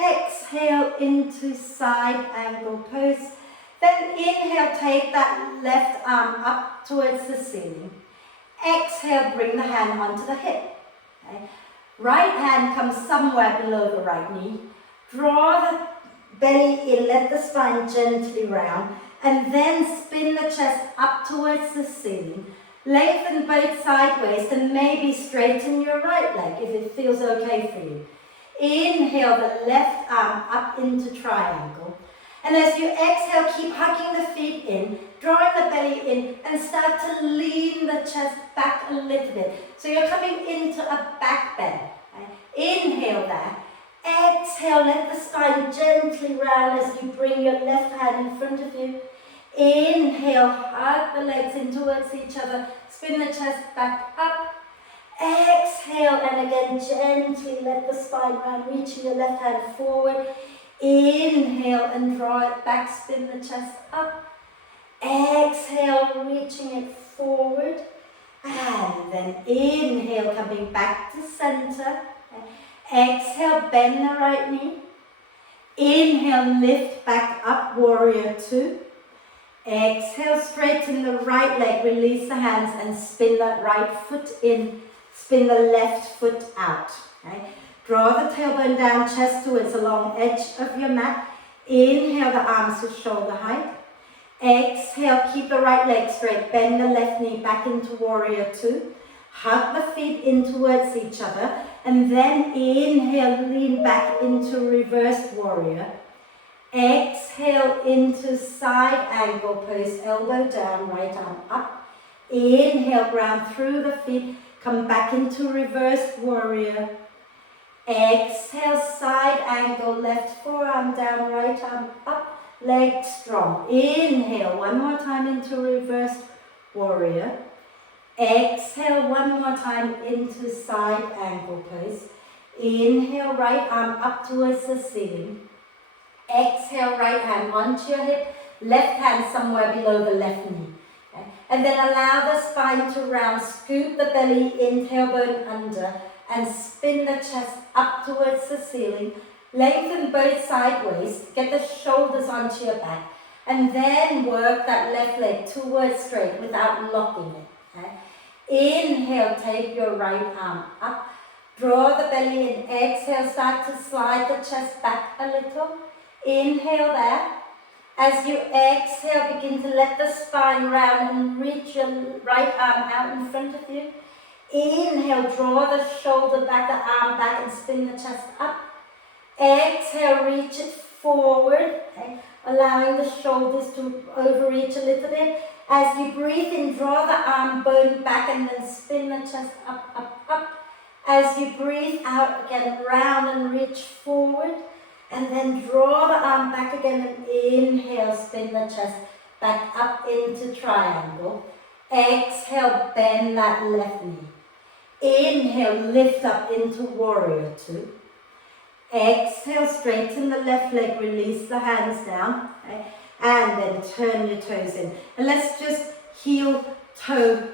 Exhale into side angle pose. Then inhale, take that left arm up towards the ceiling. Exhale, bring the hand onto the hip. Okay. Right hand comes somewhere below the right knee. Draw the belly in, let the spine gently round, and then spin the chest up towards the ceiling. Lengthen both sideways and maybe straighten your right leg if it feels okay for you. Inhale the left arm up into triangle. And as you exhale, keep hugging the feet in, drawing the belly in, and start to lean the chest back a little bit. So you're coming into a back bend. Inhale there. Exhale, let the spine gently round as you bring your left hand in front of you. Inhale, hug the legs in towards each other, spin the chest back up. Exhale, and again gently let the spine round, reaching your left hand forward. Inhale and draw it back, spin the chest up. Exhale, reaching it forward. And then inhale, coming back to center. Exhale, bend the right knee. Inhale, lift back up, warrior two. Exhale, straighten the right leg, release the hands and spin that right foot in, spin the left foot out. Okay? Draw the tailbone down, chest towards the long edge of your mat. Inhale the arms to shoulder height. Exhale, keep the right leg straight, bend the left knee back into warrior two. Hug the feet in towards each other, and then inhale, lean back into reversed warrior. Exhale into side angle pose, elbow down, right arm up. Inhale, ground through the feet, come back into reversed warrior. Exhale, side angle, left forearm down, right arm up, leg strong. Inhale, one more time into reversed warrior. Exhale, one more time into side angle pose. Inhale, right arm up towards the ceiling. Exhale, right hand onto your hip, left hand somewhere below the left knee. Okay? And then allow the spine to round, scoop the belly in, tailbone under, and spin the chest up towards the ceiling. Lengthen both sideways, get the shoulders onto your back, and then work that left leg towards straight without locking it. Okay? Inhale, take your right arm up, draw the belly in, exhale, start to slide the chest back a little. Inhale there. As you exhale, begin to let the spine round and reach your right arm out in front of you. Inhale, draw the shoulder back, the arm back, and spin the chest up. Exhale, reach it forward, okay? Allowing the shoulders to overreach a little bit. As you breathe in, draw the arm bone back and then spin the chest up, up, up. As you breathe out again, round and reach forward. And then draw the arm back again and inhale, spin the chest back up into triangle. Exhale, bend that left knee. Inhale, lift up into warrior two. Exhale, straighten the left leg, release the hands down. Okay? And then turn your toes in. And let's just heel, toe,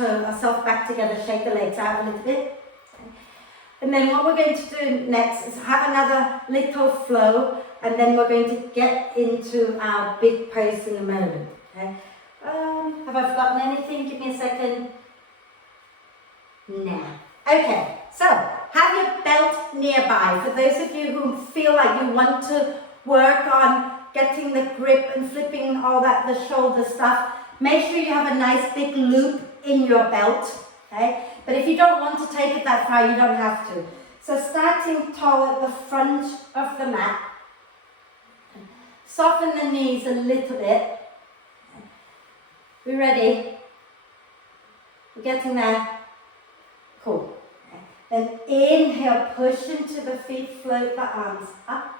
ourselves back together, shake the legs out a little bit. And then what we're going to do next is have another little flow, and then we're going to get into our big pose in a moment. Okay? Have I forgotten anything? Give me a second. Nah. Okay, so have your belt nearby. For those of you who feel like you want to work on getting the grip and flipping all that, the shoulder stuff, make sure you have a nice big loop in your belt. Okay? But if you don't want to take it that far, you don't have to. So starting tall at the front of the mat. Soften the knees a little bit. We ready? We're getting there? Cool. Then inhale, push into the feet, float the arms up.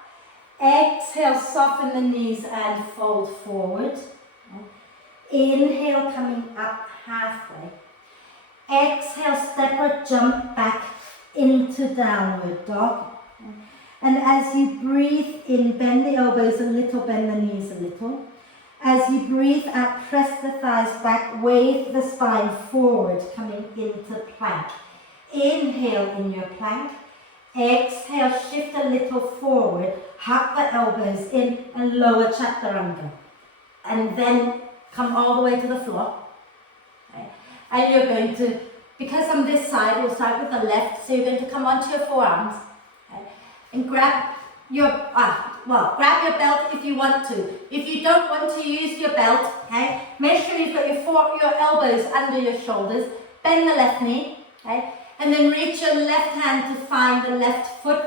Exhale, soften the knees and fold forward. Inhale, coming up halfway. Exhale, step or jump back into downward dog. And as you breathe in, bend the elbows a little, bend the knees a little. As you breathe out, press the thighs back, wave the spine forward, coming into plank. Inhale in your plank. Exhale, shift a little forward, hug the elbows in and lower chaturanga. And then come all the way to the floor. Okay. And you're going to, because on this side, we'll start with the left, so you're going to come onto your forearms. Okay. And grab your, grab your belt if you want to. If you don't want to use your belt, okay, make sure you've got your elbows under your shoulders, bend the left knee, okay, and then reach your left hand to find the left foot.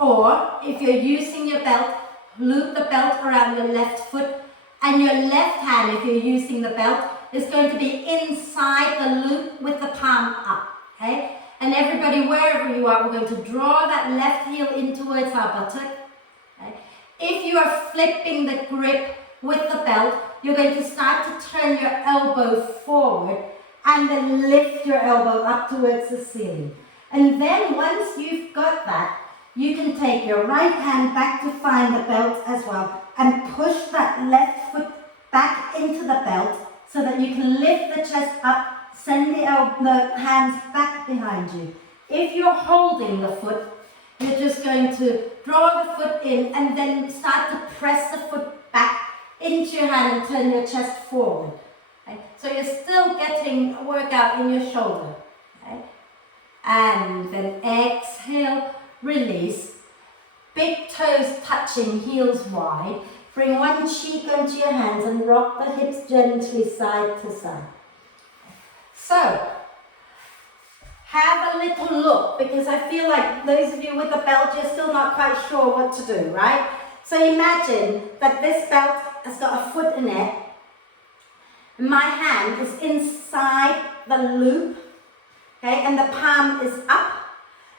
Or, if you're using your belt, loop the belt around your left foot, and your left hand, if you're using the belt, is going to be inside the loop with the palm up, okay? And everybody, wherever you are, we're going to draw that left heel in towards our buttock. Okay? If you are flipping the grip with the belt, you're going to start to turn your elbow forward and then lift your elbow up towards the ceiling. And then once you've got that, you can take your right hand back to find the belt as well and push that left foot back into the belt so that you can lift the chest up, send the hands back behind you. If you're holding the foot, you're just going to draw the foot in and then start to press the foot back into your hand and turn your chest forward. Okay? So you're still getting a workout in your shoulder. Okay? And then exhale, release. Big toes touching, heels wide. Bring one cheek onto your hands and rock the hips gently side to side. So, have a little look, because I feel like those of you with the belt, you're still not quite sure what to do, right? So imagine that this belt has got a foot in it. My hand is inside the loop, okay, and the palm is up.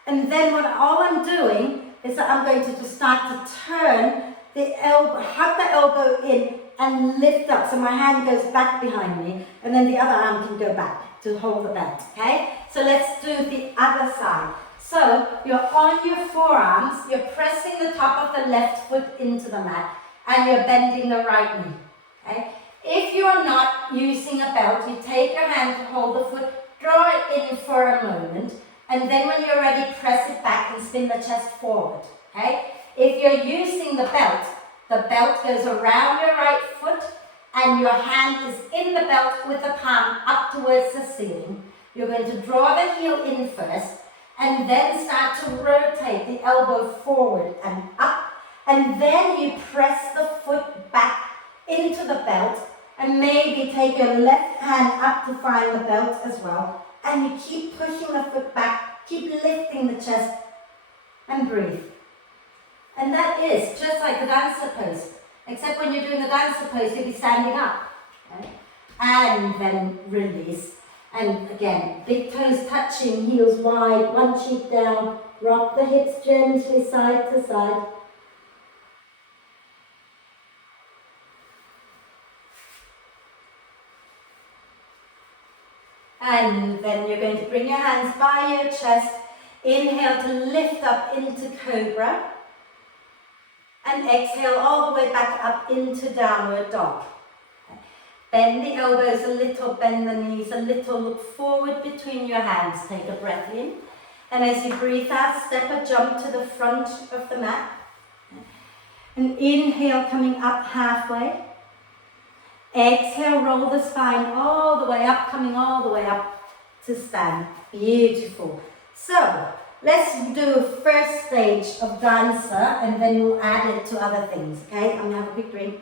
And then all I'm doing is that I'm going to just start to turn the elbow, hug the elbow in and lift up. So my hand goes back behind me, and then the other arm can go back to hold the belt, okay? So let's do the other side. So you're on your forearms, you're pressing the top of the left foot into the mat, and you're bending the right knee, okay? If you're not using a belt, you take your hand to hold the foot, draw it in for a moment, and then when you're ready, press it back and spin the chest forward, okay? If you're using the belt goes around your right foot and your hand is in the belt with the palm up towards the ceiling. You're going to draw the heel in first and then start to rotate the elbow forward and up, and then you press the foot back into the belt and maybe take your left hand up to find the belt as well, and you keep pushing the foot back, keep lifting the chest and breathe. And that is just like the dancer pose, except when you're doing the dancer pose, you'll be standing up. Okay? And then release. And again, big toes touching, heels wide, one cheek down, rock the hips gently side to side. And then you're going to bring your hands by your chest, inhale to lift up into cobra. And exhale all the way back up into downward dog. Bend the elbows a little, bend the knees a little, look forward between your hands. Take a breath in. And as you breathe out, step a jump to the front of the mat. And inhale, coming up halfway. Exhale, roll the spine all the way up, coming all the way up to stand. Beautiful. So, let's do first stage of dancer, and then we'll add it to other things, okay? I'm gonna have a quick drink.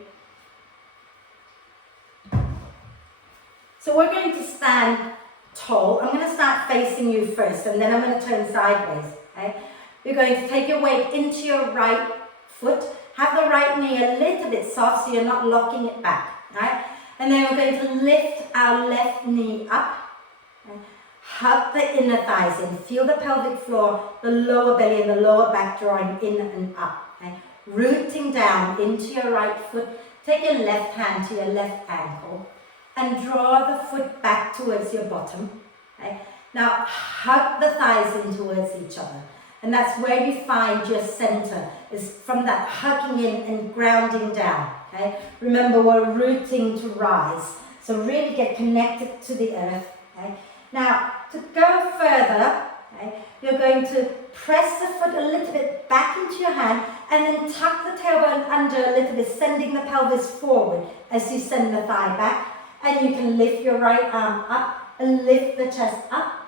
So we're going to stand tall. I'm gonna start facing you first, and then I'm gonna turn sideways, okay? You're going to take your weight into your right foot, have the right knee a little bit soft so you're not locking it back, right? And then we're going to lift our left knee up, okay? Hug the inner thighs in, feel the pelvic floor, the lower belly and the lower back drawing in and up. Okay? Rooting down into your right foot, take your left hand to your left ankle and draw the foot back towards your bottom. Okay? Now hug the thighs in towards each other, and that's where you find your center, is from that hugging in and grounding down. Okay? Remember, we're rooting to rise, so really get connected to the earth. Okay? Now, to go further, okay, you're going to press the foot a little bit back into your hand and then tuck the tailbone under a little bit, sending the pelvis forward as you send the thigh back. And you can lift your right arm up and lift the chest up.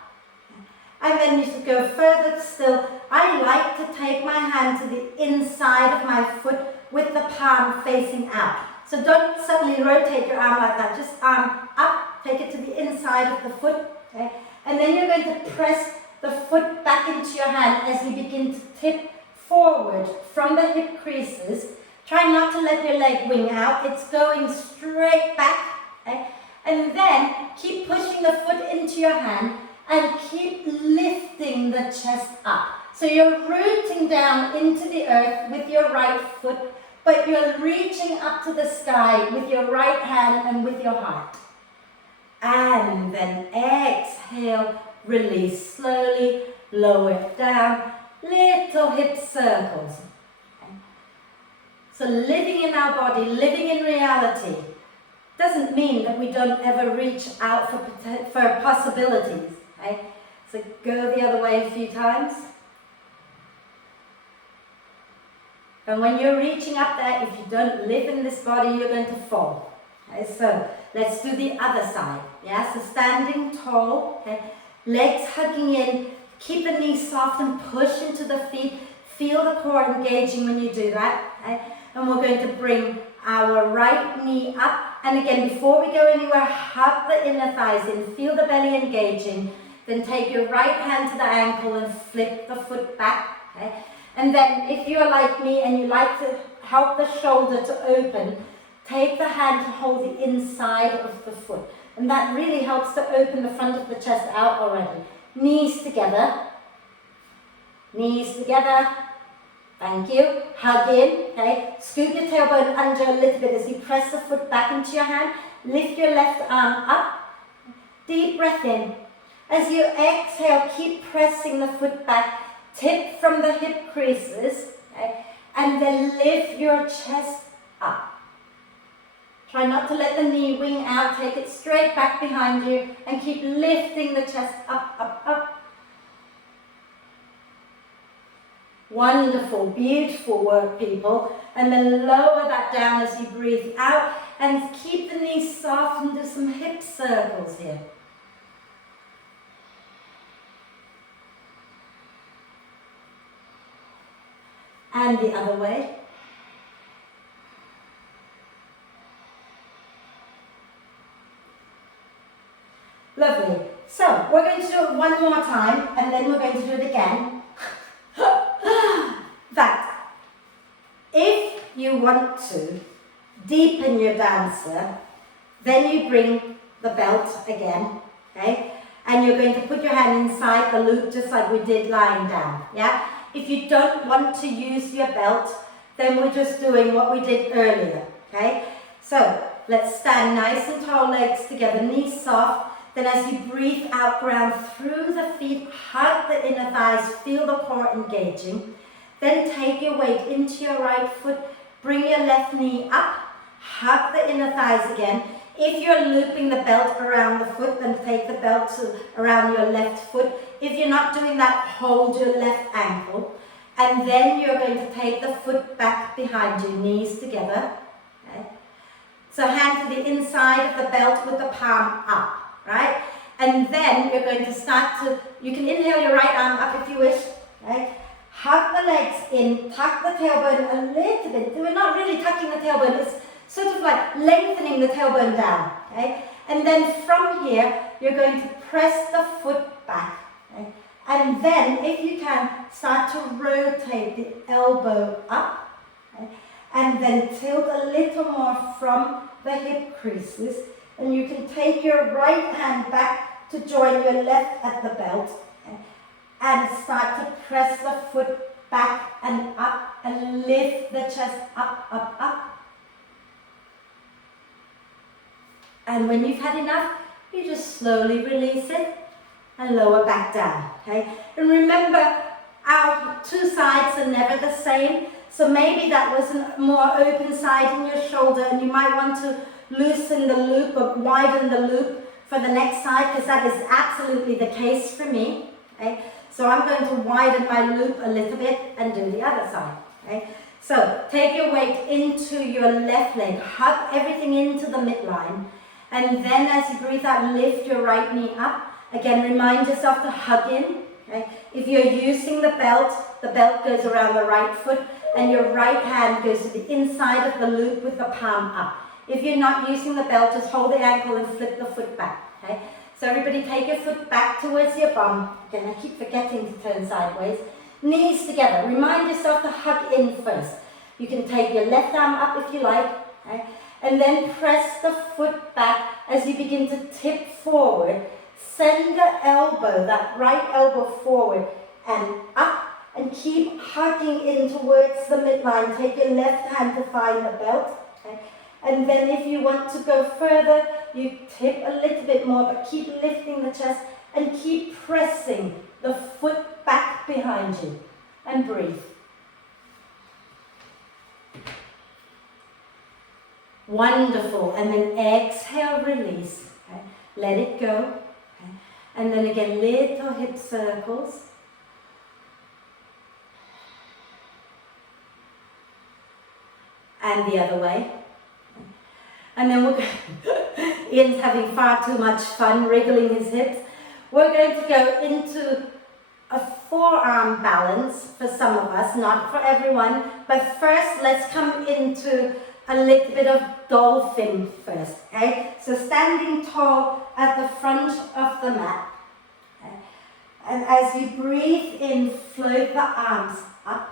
And then you should go further still. I like to take my hand to the inside of my foot with the palm facing out. So don't suddenly rotate your arm like that, just arm up, take it to the inside of the foot. Okay? And then you're going to press the foot back into your hand as you begin to tip forward from the hip creases. Try not to let your leg wing out. It's going straight back. Okay? And then keep pushing the foot into your hand and keep lifting the chest up. So you're rooting down into the earth with your right foot, but you're reaching up to the sky with your right hand and with your heart. And then exhale, release slowly, lower it down, little hip circles. Okay? So living in our body, living in reality, doesn't mean that we don't ever reach out for possibilities. Okay? So go the other way a few times. And when you're reaching up there, if you don't live in this body, you're going to fall. Okay? So let's do the other side. Yeah? So standing tall, okay? Legs hugging in, keep the knees soft and push into the feet. Feel the core engaging when you do that. Okay? And we're going to bring our right knee up. And again, before we go anywhere, hug the inner thighs in, feel the belly engaging. Then take your right hand to the ankle and flip the foot back. Okay? And then if you're like me and you like to help the shoulder to open, take the hand to hold the inside of the foot. And that really helps to open the front of the chest out already. Knees together. Knees together. Thank you. Hug in. Okay. Scoop your tailbone under a little bit as you press the foot back into your hand. Lift your left arm up. Deep breath in. As you exhale, keep pressing the foot back. Tip from the hip creases. Okay. And then lift your chest up. Try not to let the knee wing out. Take it straight back behind you and keep lifting the chest up, up, up. Wonderful, beautiful work, people. And then lower that down as you breathe out and keep the knees soft and do some hip circles here. And the other way. Lovely. So we're going to do it one more time and then we're going to do it again. That if you want to deepen your dancer, then you bring the belt again, okay? And you're going to put your hand inside the loop just like we did lying down, yeah? If you don't want to use your belt, then we're just doing what we did earlier, okay? So let's stand nice and tall, legs together, knees soft. Then as you breathe out, ground through the feet, hug the inner thighs, feel the core engaging. Then take your weight into your right foot, bring your left knee up, hug the inner thighs again. If you're looping the belt around the foot, then take the belt around your left foot. If you're not doing that, hold your left ankle. And then you're going to take the foot back behind you, knees together. Okay? So hand to the inside of the belt with the palm up. Right? And then you're going to start to, you can inhale your right arm up if you wish, right? Hug the legs in, tuck the tailbone a little bit. We're not really tucking the tailbone, it's sort of like lengthening the tailbone down, okay? And then from here, you're going to press the foot back, okay? And then, if you can, start to rotate the elbow up, okay? And then tilt a little more from the hip creases. And you can take your right hand back to join your left at the belt, okay? And start to press the foot back and up and lift the chest up, up, up. And when you've had enough, you just slowly release it and lower back down, okay? And remember, our two sides are never the same. So maybe that was a more open side in your shoulder and you might want to loosen the loop or widen the loop for the next side, because that is absolutely the case for me, okay? So I'm going to widen my loop a little bit and do the other side, okay? So take your weight into your left leg, hug everything into the midline, and then as you breathe out, lift your right knee up. Again, remind yourself to hug in, okay? If you're using the belt goes around the right foot, and your right hand goes to the inside of the loop with the palm up. If you're not using the belt, just hold the ankle and flip the foot back, okay? So everybody take your foot back towards your bum. Again, I keep forgetting to turn sideways. Knees together. Remind yourself to hug in first. You can take your left arm up if you like, okay? And then press the foot back as you begin to tip forward. Send the elbow, that right elbow forward and up, and keep hugging in towards the midline. Take your left hand to find the belt. Okay? And then if you want to go further, you tip a little bit more, but keep lifting the chest and keep pressing the foot back behind you. And breathe. Wonderful. And then exhale, release. Okay? Let it go. Okay? And then again, little hip circles. And the other way. And then we're going Ian's having far too much fun wriggling his hips. We're going to go into a forearm balance for some of us, not for everyone. But first, let's come into a little bit of dolphin first. Okay? So standing tall at the front of the mat. Okay? And as you breathe in, float the arms up.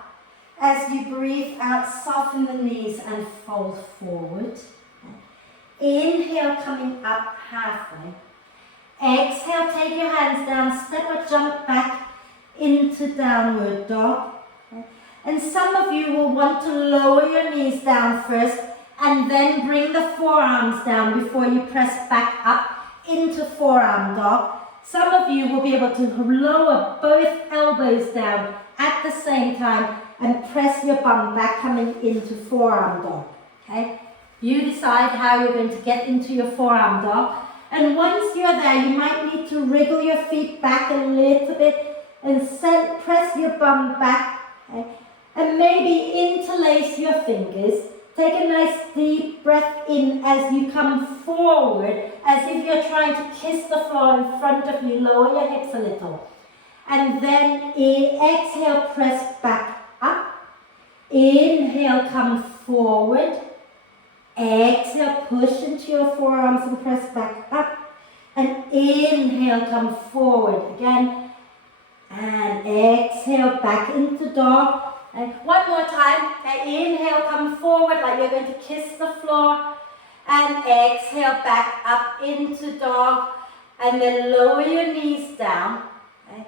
As you breathe out, soften the knees and fold forward. Inhale, coming up halfway. Exhale, take your hands down, step or jump back into downward dog. And some of you will want to lower your knees down first and then bring the forearms down before you press back up into forearm dog. Some of you will be able to lower both elbows down at the same time and press your bum back coming into forearm dog. Okay? You decide how you're going to get into your forearm dog. And once you're there, you might need to wriggle your feet back a little bit and press your bum back. Okay? And maybe interlace your fingers. Take a nice deep breath in as you come forward, as if you're trying to kiss the floor in front of you. Lower your hips a little. And then exhale, press back up. Inhale, come forward. Exhale, push into your forearms and press back up. And inhale, come forward again. And exhale, back into dog. And one more time. Okay, inhale, come forward like you're going to kiss the floor. And exhale, back up into dog. And then lower your knees down. Okay?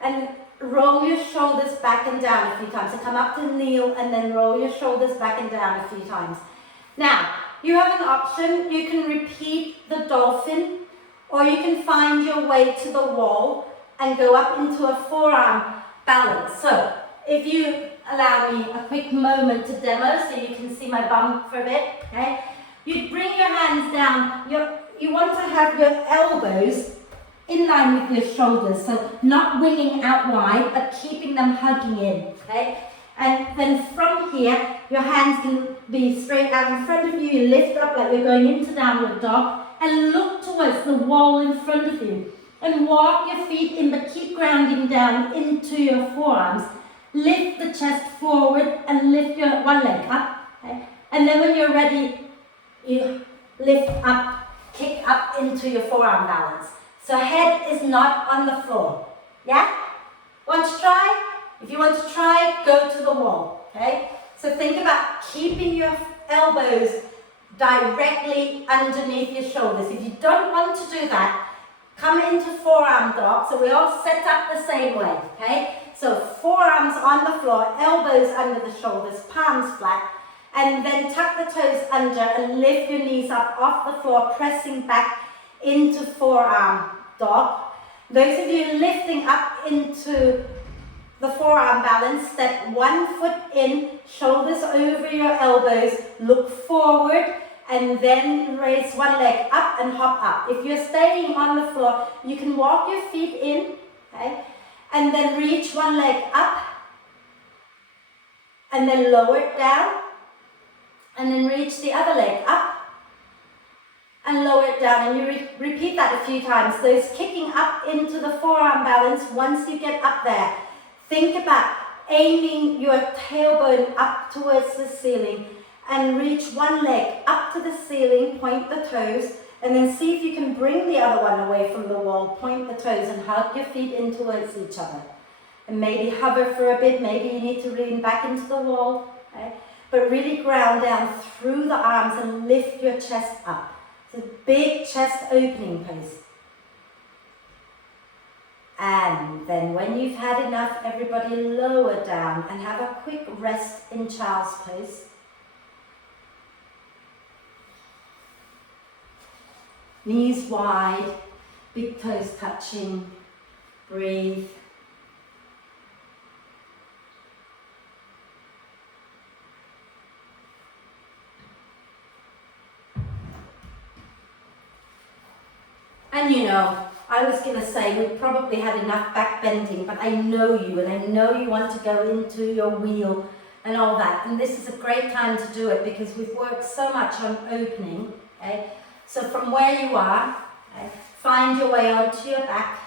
And roll your shoulders back and down a few times. So come up to kneel and then roll your shoulders back and down a few times. Now, you have an option. You can repeat the dolphin, or you can find your way to the wall and go up into a forearm balance. So, if you allow me a quick moment to demo so you can see my bum for a bit, okay? You bring your hands down. You want to have your elbows in line with your shoulders, so not winging out wide, but keeping them hugging in, okay? And then from here, your hands can be straight out in front of you. You lift up like you're going into downward dog and look towards the wall in front of you. And walk your feet in, but keep grounding down into your forearms. Lift the chest forward and lift your one leg up. Okay? And then when you're ready, you lift up, kick up into your forearm balance. So head is not on the floor. Yeah? Want to try? If you want to try, go to the wall. Okay? So think about keeping your elbows directly underneath your shoulders. If you don't want to do that, come into forearm dog. So we all set up the same way. Okay? So forearms on the floor, elbows under the shoulders, palms flat. And then tuck the toes under and lift your knees up off the floor, pressing back into forearm dog. Those of you lifting up into the forearm balance, step one foot in, shoulders over your elbows, look forward, and then raise one leg up and hop up. If you're staying on the floor, you can walk your feet in, okay, and then reach one leg up, and then lower it down, and then reach the other leg up, and lower it down, and you repeat that a few times. Those kicking up into the forearm balance, once you get up there, think about aiming your tailbone up towards the ceiling and reach one leg up to the ceiling, point the toes, and then see if you can bring the other one away from the wall, point the toes and hug your feet in towards each other. And maybe hover for a bit, maybe you need to lean back into the wall. Okay? but really ground down through the arms and lift your chest up. It's a big chest opening pose. And then when you've had enough, everybody lower down and have a quick rest in child's pose. Knees wide, big toes touching, breathe. And you know, I was going to say we've probably had enough back bending, but I know you, and I know you want to go into your wheel and all that. And this is a great time to do it because we've worked so much on opening. Okay? So from where you are, okay, find your way onto your back.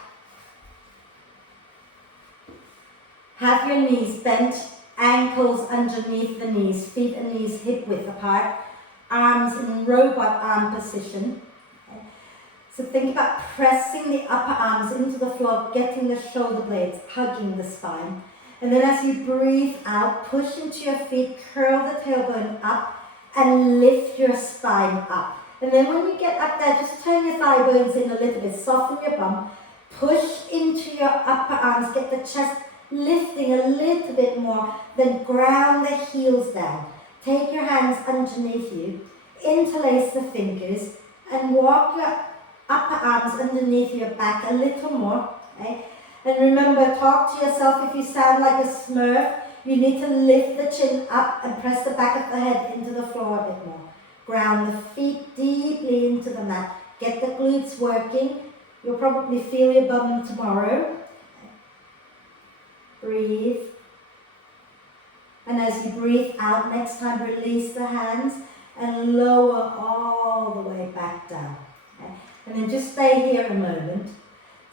Have your knees bent, ankles underneath the knees, feet and knees hip width apart, arms in robot arm position. So think about pressing the upper arms into the floor, getting the shoulder blades, hugging the spine. And then as you breathe out, push into your feet, curl the tailbone up and lift your spine up. And then when you get up there, just turn your thigh bones in a little bit, soften your bum, push into your upper arms, get the chest lifting a little bit more, then ground the heels down. Take your hands underneath you, interlace the fingers and walk your upper arms underneath your back a little more, okay? And remember, talk to yourself. If you sound like a Smurf, you need to lift the chin up and press the back of the head into the floor a bit more. Ground the feet deeply into the mat. Get the glutes working. You'll probably feel your bum tomorrow. Breathe. And as you breathe out, next time release the hands and lower all the way back down. Okay? And then just stay here a moment.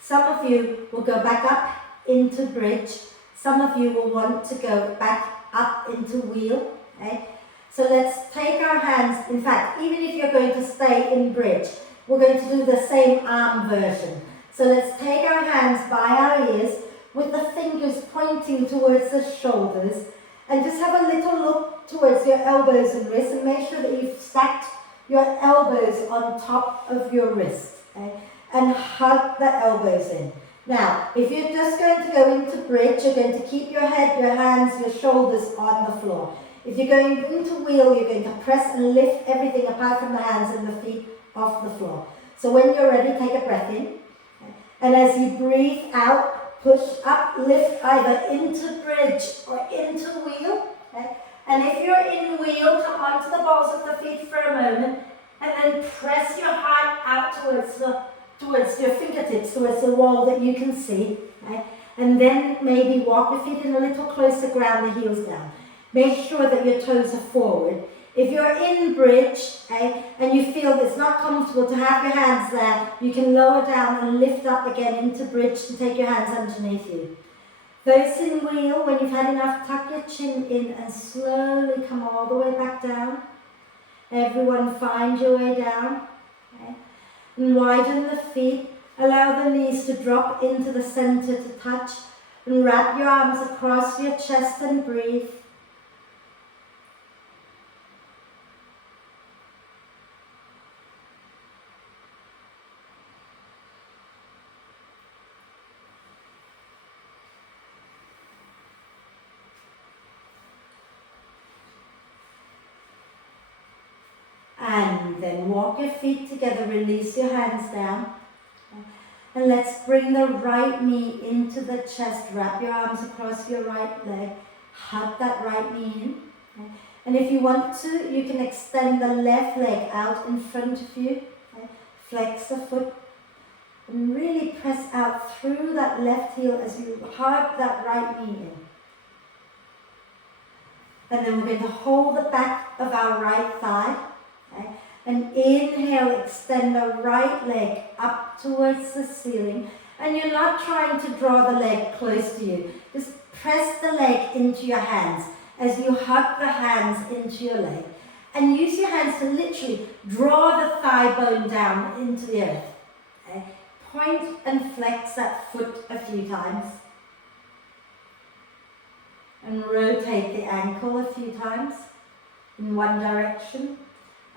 Some of you will go back up into bridge. Some of you will want to go back up into wheel. Okay? So let's take our hands, in fact, even if you're going to stay in bridge, we're going to do the same arm version. So let's take our hands by our ears with the fingers pointing towards the shoulders and just have a little look towards your elbows and wrists and make sure that you've stacked your elbows on top of your wrists, okay? And hug the elbows in. Now, if you're just going to go into bridge, you're going to keep your head, your hands, your shoulders on the floor. If you're going into wheel, you're going to press and lift everything apart from the hands and the feet off the floor. So when you're ready, take a breath in. Okay? And as you breathe out, push up, lift either into bridge or into wheel. Okay? And if you're in wheel, come onto the balls of the feet for a moment and then press your heart out towards your fingertips, towards the wall that you can see. Okay? And then maybe walk your feet in a little closer, ground the heels down. Make sure that your toes are forward. If you're in bridge, okay, and you feel it's not comfortable to have your hands there, you can lower down and lift up again into bridge and take your hands underneath you. Those in wheel, when you've had enough, tuck your chin in and slowly come all the way back down. Everyone find your way down. Okay. And widen the feet. Allow the knees to drop into the center to touch. And wrap your arms across your chest and breathe. And then walk your feet together, release your hands down. And let's bring the right knee into the chest, wrap your arms across your right leg, hug that right knee in. And if you want to, you can extend the left leg out in front of you, flex the foot, and really press out through that left heel as you hug that right knee in. And then we're going to hold the back of our right thigh. Okay. And inhale, extend the right leg up towards the ceiling. And you're not trying to draw the leg close to you. Just press the leg into your hands as you hug the hands into your leg. And use your hands to literally draw the thigh bone down into the earth. Okay. Point and flex that foot a few times. And rotate the ankle a few times. in one direction,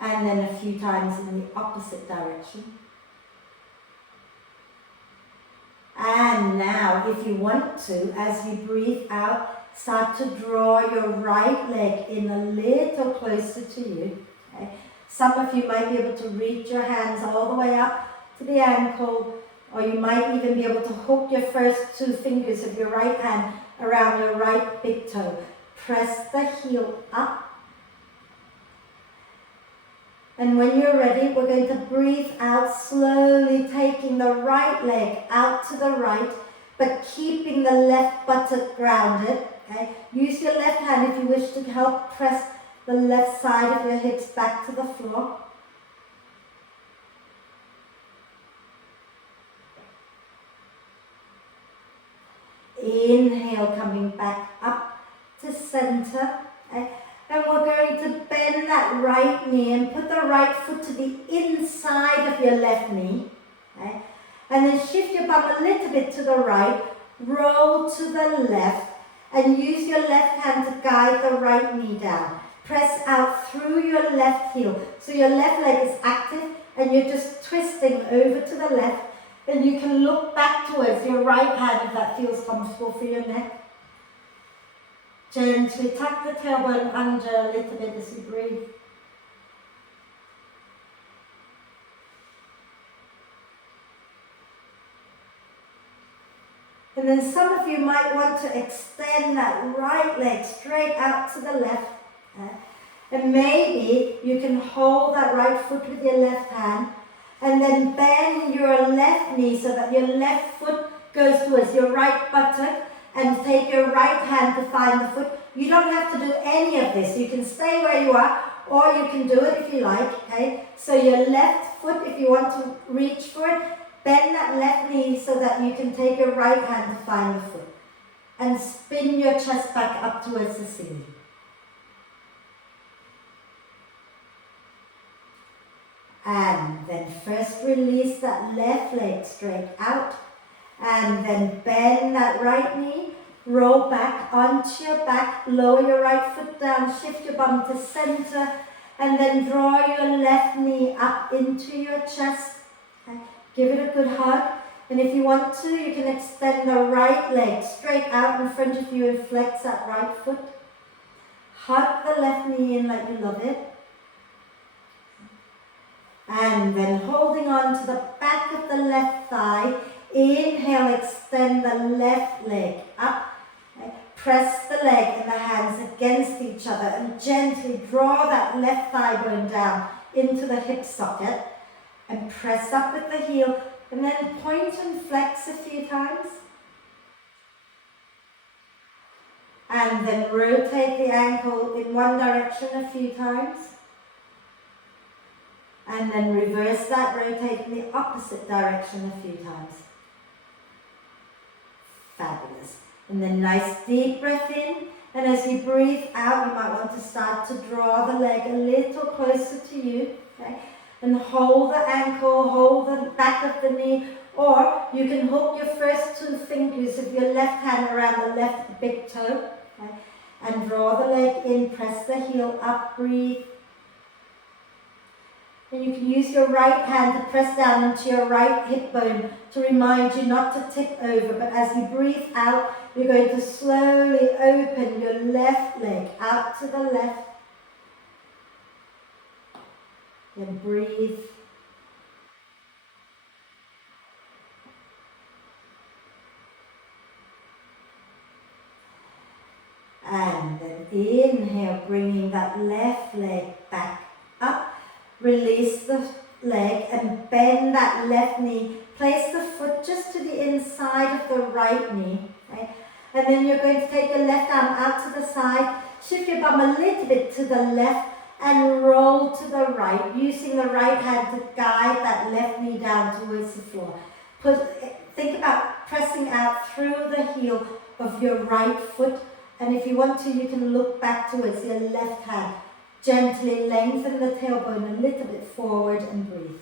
and then a few times in the opposite direction. And now, if you want to, as you breathe out, start to draw your right leg in a little closer to you. Okay? Some of you might be able to reach your hands all the way up to the ankle, or you might even be able to hook your first two fingers of your right hand around your right big toe. Press the heel up. And when you're ready, we're going to breathe out slowly, taking the right leg out to the right, but keeping the left buttock grounded. Okay? Use your left hand if you wish to help press the left side of your hips back to the floor. Inhale, coming back up to center. Okay? And we're going to bend that right knee and put the right foot to the inside of your left knee. Okay? And then shift your bum a little bit to the right, roll to the left, and use your left hand to guide the right knee down. Press out through your left heel. So your left leg is active and you're just twisting over to the left, and you can look back towards your right hand if that feels comfortable for your neck. Gently tuck the tailbone under a little bit as you breathe. And then some of you might want to extend that right leg straight out to the left. And maybe you can hold that right foot with your left hand and then bend your left knee so that your left foot goes towards your right buttock, and take your right hand to find the foot. You don't have to do any of this. You can stay where you are, or you can do it if you like. Okay? So your left foot, if you want to reach for it, bend that left knee so that you can take your right hand to find the foot. And spin your chest back up towards the ceiling. And then first release that left leg straight out. And then bend that right knee, roll back onto your back, lower your right foot down, shift your bum to center, and then draw your left knee up into your chest. Okay? Give it a good hug. And if you want to, you can extend the right leg straight out in front of you and flex that right foot. Hug the left knee in like you love it. And then holding on to the back of the left thigh, inhale, extend the left leg up. Okay. Press the leg and the hands against each other and gently draw that left thigh bone down into the hip socket. And press up with the heel and then point and flex a few times. And then rotate the ankle in one direction a few times. And then reverse that, rotate in the opposite direction a few times. Fabulous. And then nice deep breath in. And as you breathe out, you might want to start to draw the leg a little closer to you. Okay? And hold the ankle, hold the back of the knee, or you can hook your first two fingers of your left hand around the left big toe. Okay? And draw the leg in, press the heel up, breathe. And you can use your right hand to press down into your right hip bone to remind you not to tip over. But as you breathe out, you're going to slowly open your left leg out to the left. And breathe. And then inhale, bringing that left leg back up. Release the leg and bend that left knee. Place the foot just to the inside of the right knee. Okay? And then you're going to take your left arm out to the side, shift your bum a little bit to the left and roll to the right, using the right hand to guide that left knee down towards the floor. Think about pressing out through the heel of your right foot, and if you want to, you can look back towards your left hand. Gently lengthen the tailbone a little bit forward and breathe.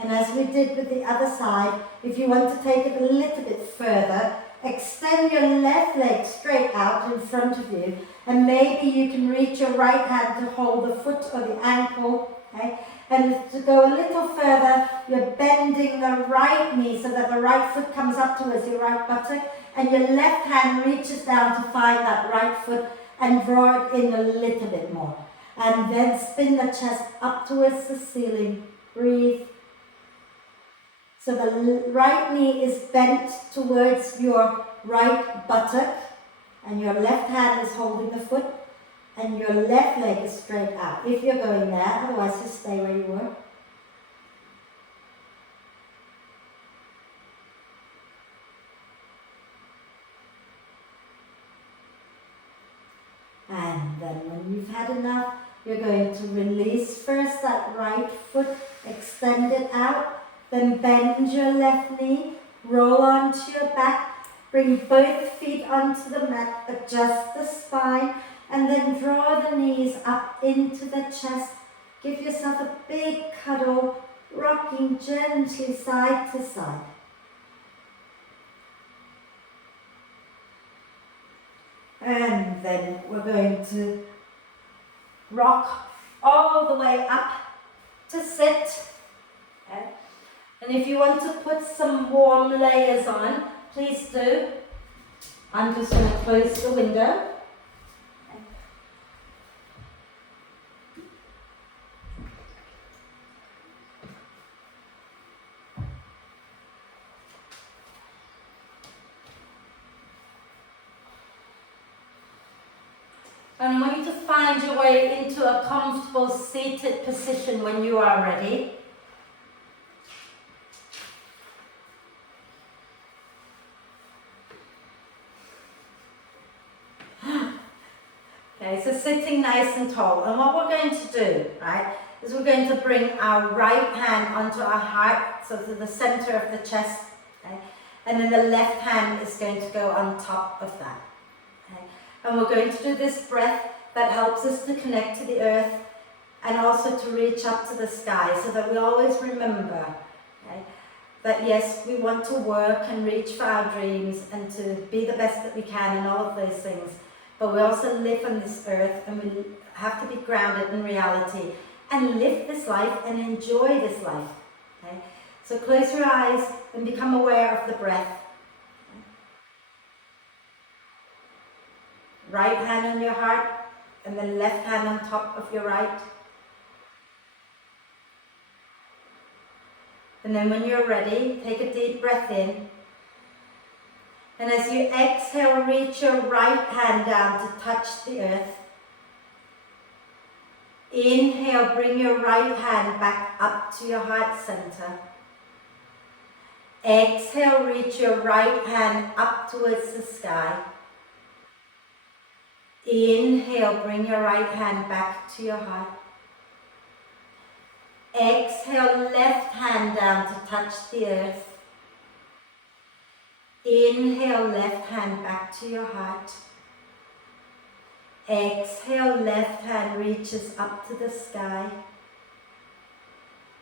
And as we did with the other side, if you want to take it a little bit further, extend your left leg straight out in front of you, and maybe you can reach your right hand to hold the foot or the ankle, okay? And to go a little further, you're bending the right knee so that the right foot comes up towards your right buttock, and your left hand reaches down to find that right foot and draw it in a little bit more. And then spin the chest up towards the ceiling. Breathe. So the right knee is bent towards your right buttock, and your left hand is holding the foot, and your left leg is straight out. If you're going there, otherwise just stay where you were. And then when you've had enough, you're going to release first that right foot, extend it out. Then bend your left knee, roll onto your back, bring both feet onto the mat, adjust the spine, and then draw the knees up into the chest. Give yourself a big cuddle, rocking gently side to side. And then we're going to rock all the way up to sit. Okay. And if you want to put some warm layers on, please do. I'm just going to close the window. And I want you to find your way into a comfortable seated position when you are ready. Okay, so sitting nice and tall. And what we're going to do, right, is we're going to bring our right hand onto our heart, so to the center of the chest, okay? And then the left hand is going to go on top of that. Okay? And we're going to do this breath that helps us to connect to the earth and also to reach up to the sky, so that we always remember, okay, that yes, we want to work and reach for our dreams and to be the best that we can and all of those things. But we also live on this earth, and we have to be grounded in reality and live this life and enjoy this life. Okay? So close your eyes and become aware of the breath. Okay? Right hand on your heart, and then left hand on top of your right. And then when you're ready, take a deep breath in. And as you exhale, reach your right hand down to touch the earth. Inhale, bring your right hand back up to your heart center. Exhale, reach your right hand up towards the sky. Inhale, bring your right hand back to your heart. Exhale, left hand down to touch the earth. Inhale, left hand back to your heart. Exhale, left hand reaches up to the sky.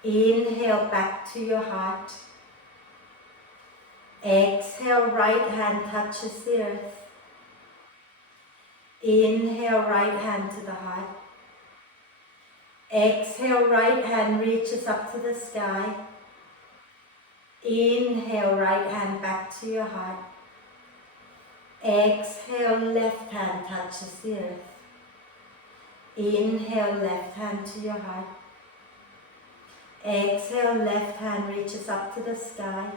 Inhale, back to your heart. Exhale, right hand touches the earth. Inhale, right hand to the heart. Exhale, right hand reaches up to the sky. Inhale, right hand back to your heart. Exhale, left hand touches the earth. Inhale, left hand to your heart. Exhale, left hand reaches up to the sky.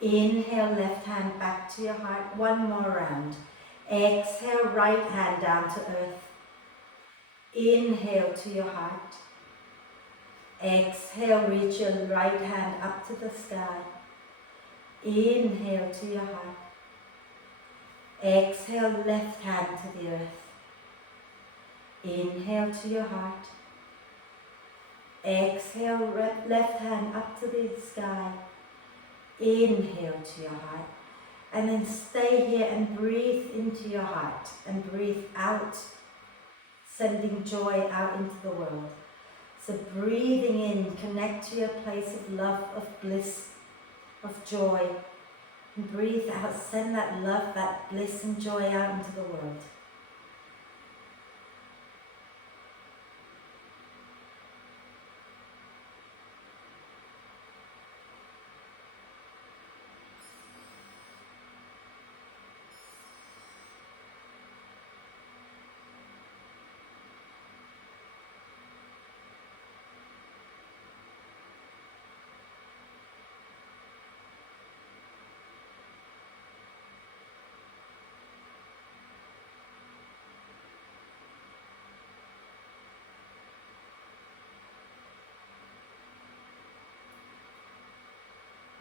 Inhale, left hand back to your heart. One more round. Exhale, right hand down to earth. Inhale to your heart. Exhale, reach your right hand up to the sky. Inhale to your heart. Exhale, left hand to the earth. Inhale to your heart. Exhale, left hand up to the sky. Inhale to your heart. And then stay here and breathe into your heart and breathe out, sending joy out into the world. So breathing in, connect to your place of love, of bliss, of joy. And breathe out, send that love, that bliss and joy out into the world.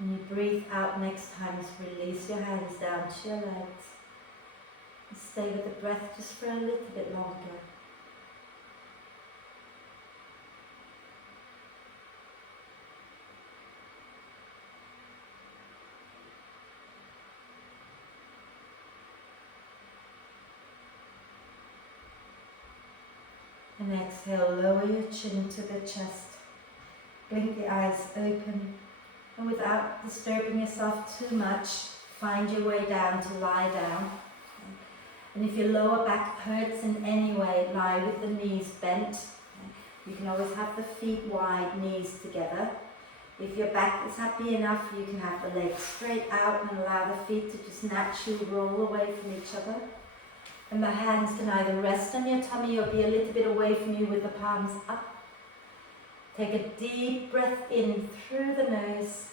When you breathe out next time, just release your hands down to your legs. And stay with the breath just for a little bit longer. And exhale, lower your chin to the chest. Blink the eyes open. And without disturbing yourself too much, find your way down to lie down. And if your lower back hurts in any way, lie with the knees bent. You can always have the feet wide, knees together. If your back is happy enough, you can have the legs straight out and allow the feet to just naturally roll away from each other. And the hands can either rest on your tummy or be a little bit away from you with the palms up. Take a deep breath in through the nose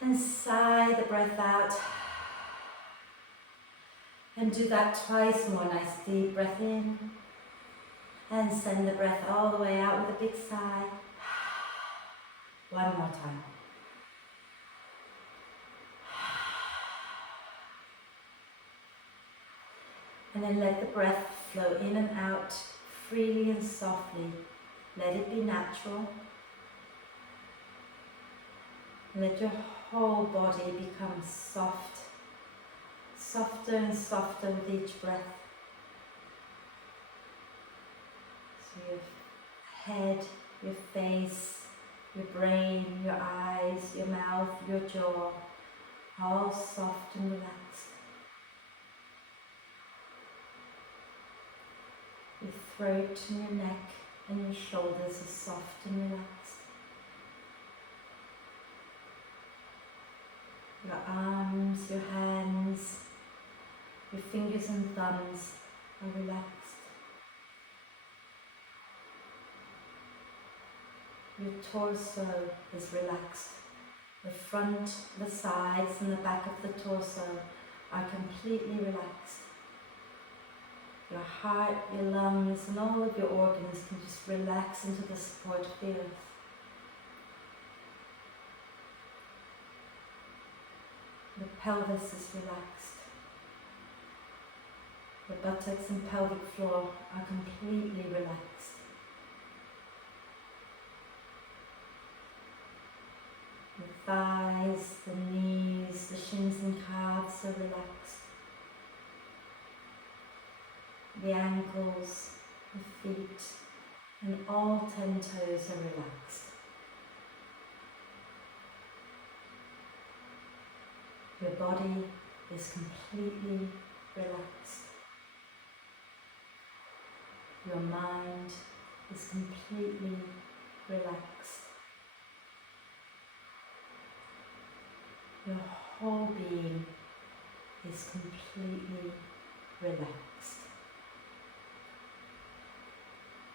and sigh the breath out. And do that twice more. Nice deep breath in and send the breath all the way out with a big sigh. One more time. And then let the breath flow in and out freely and softly. Let it be natural. Let your whole body become soft, softer and softer with each breath. So your head, your face, your brain, your eyes, your mouth, your jaw, all soft and relaxed. Your throat and your neck and your shoulders are soft and relaxed. Your arms, your hands, your fingers and thumbs are relaxed. Your torso is relaxed. The front, the sides and the back of the torso are completely relaxed. Your heart, your lungs and all of your organs can just relax into the support of the earth. The pelvis is relaxed. The buttocks and pelvic floor are completely relaxed. The thighs, the knees, the shins and calves are relaxed. The ankles, the feet, and all 10 toes are relaxed. Your body is completely relaxed. Your mind is completely relaxed. Your whole being is completely relaxed.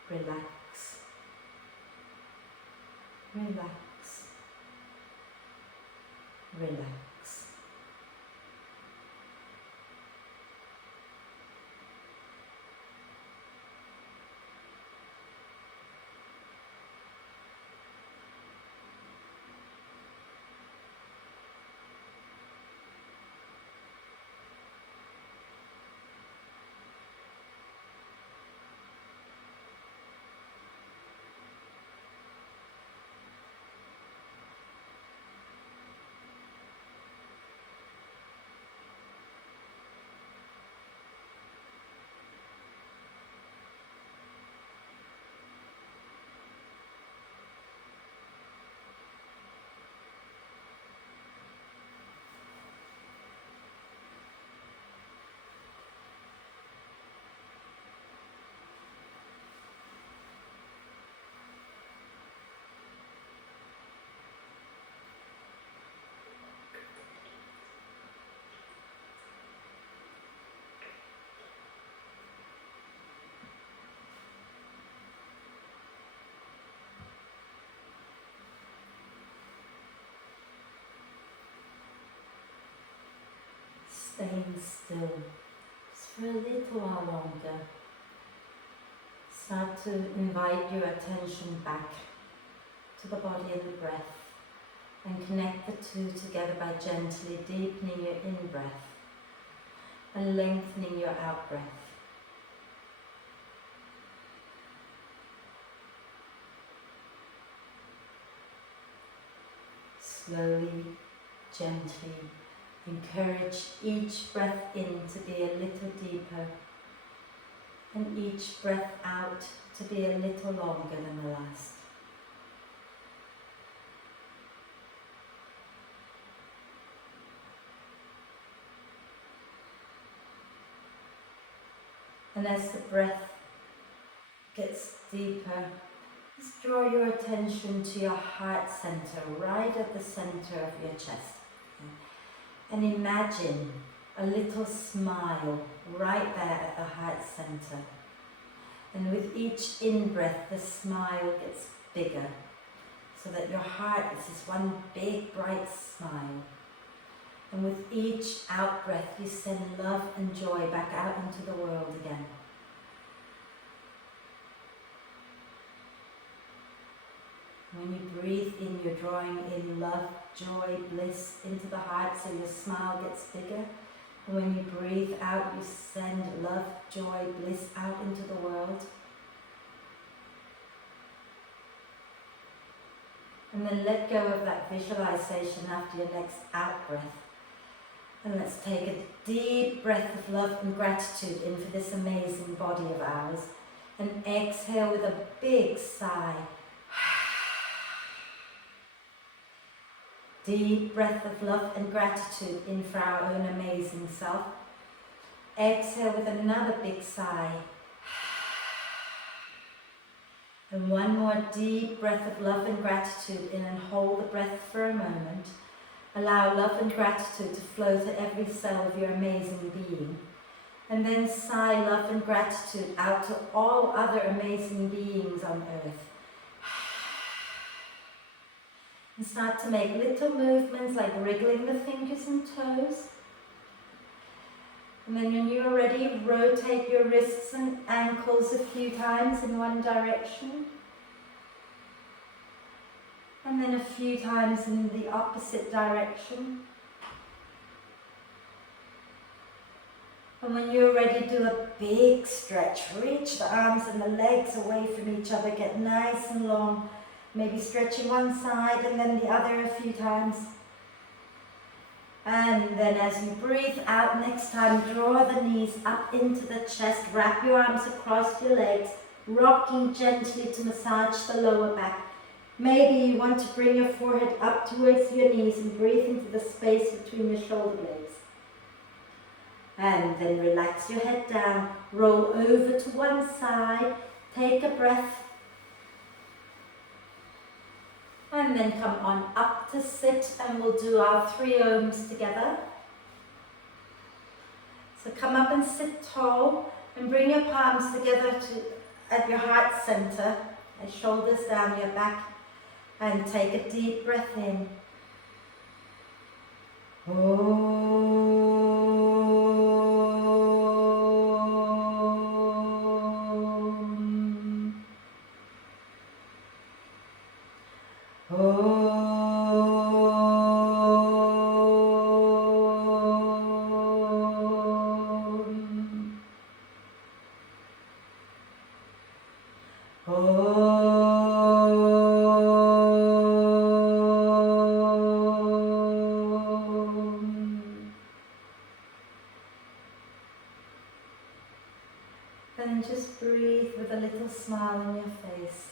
Relax, relax, relax. staying still just for a little while longer. Start to invite your attention back to the body and the breath, and connect the two together by gently deepening your in-breath and lengthening your out-breath. Slowly, gently, encourage each breath in to be a little deeper and each breath out to be a little longer than the last. And as the breath gets deeper, just draw your attention to your heart center, right at the center of your chest. And imagine a little smile right there at the heart center. And with each in-breath, the smile gets bigger, so that your heart is this one big, bright smile. And with each out-breath, you send love and joy back out into the world again. When you breathe in, you're drawing in love, joy, bliss into the heart, so your smile gets bigger. And when you breathe out, you send love, joy, bliss out into the world. And then let go of that visualization after your next out-breath. And let's take a deep breath of love and gratitude in for this amazing body of ours. And exhale with a big sigh. Deep breath of love and gratitude in for our own amazing self. Exhale with another big sigh. And one more deep breath of love and gratitude in, and hold the breath for a moment. Allow love and gratitude to flow to every cell of your amazing being. And then sigh love and gratitude out to all other amazing beings on earth. And start to make little movements like wriggling the fingers and toes. And then when you are ready, rotate your wrists and ankles a few times in one direction. And then a few times in the opposite direction. And when you're ready, do a big stretch. Reach the arms and the legs away from each other. Get nice and long. Maybe stretching one side and then the other a few times. And then as you breathe out next time, draw the knees up into the chest. Wrap your arms across your legs, rocking gently to massage the lower back. Maybe you want to bring your forehead up towards your knees and breathe into the space between your shoulder blades. And then relax your head down, roll over to one side, take a breath. And then come on up to sit, and we'll do our 3 ohms together. So come up and sit tall and bring your palms together at your heart center, and shoulders down your back, and take a deep breath in. And just breathe with a little smile on your face.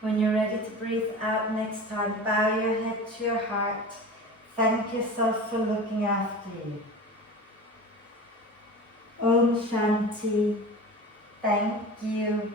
When you're ready to breathe out next time, bow your head to your heart. Thank yourself for looking after you. Om Shanti. Thank you.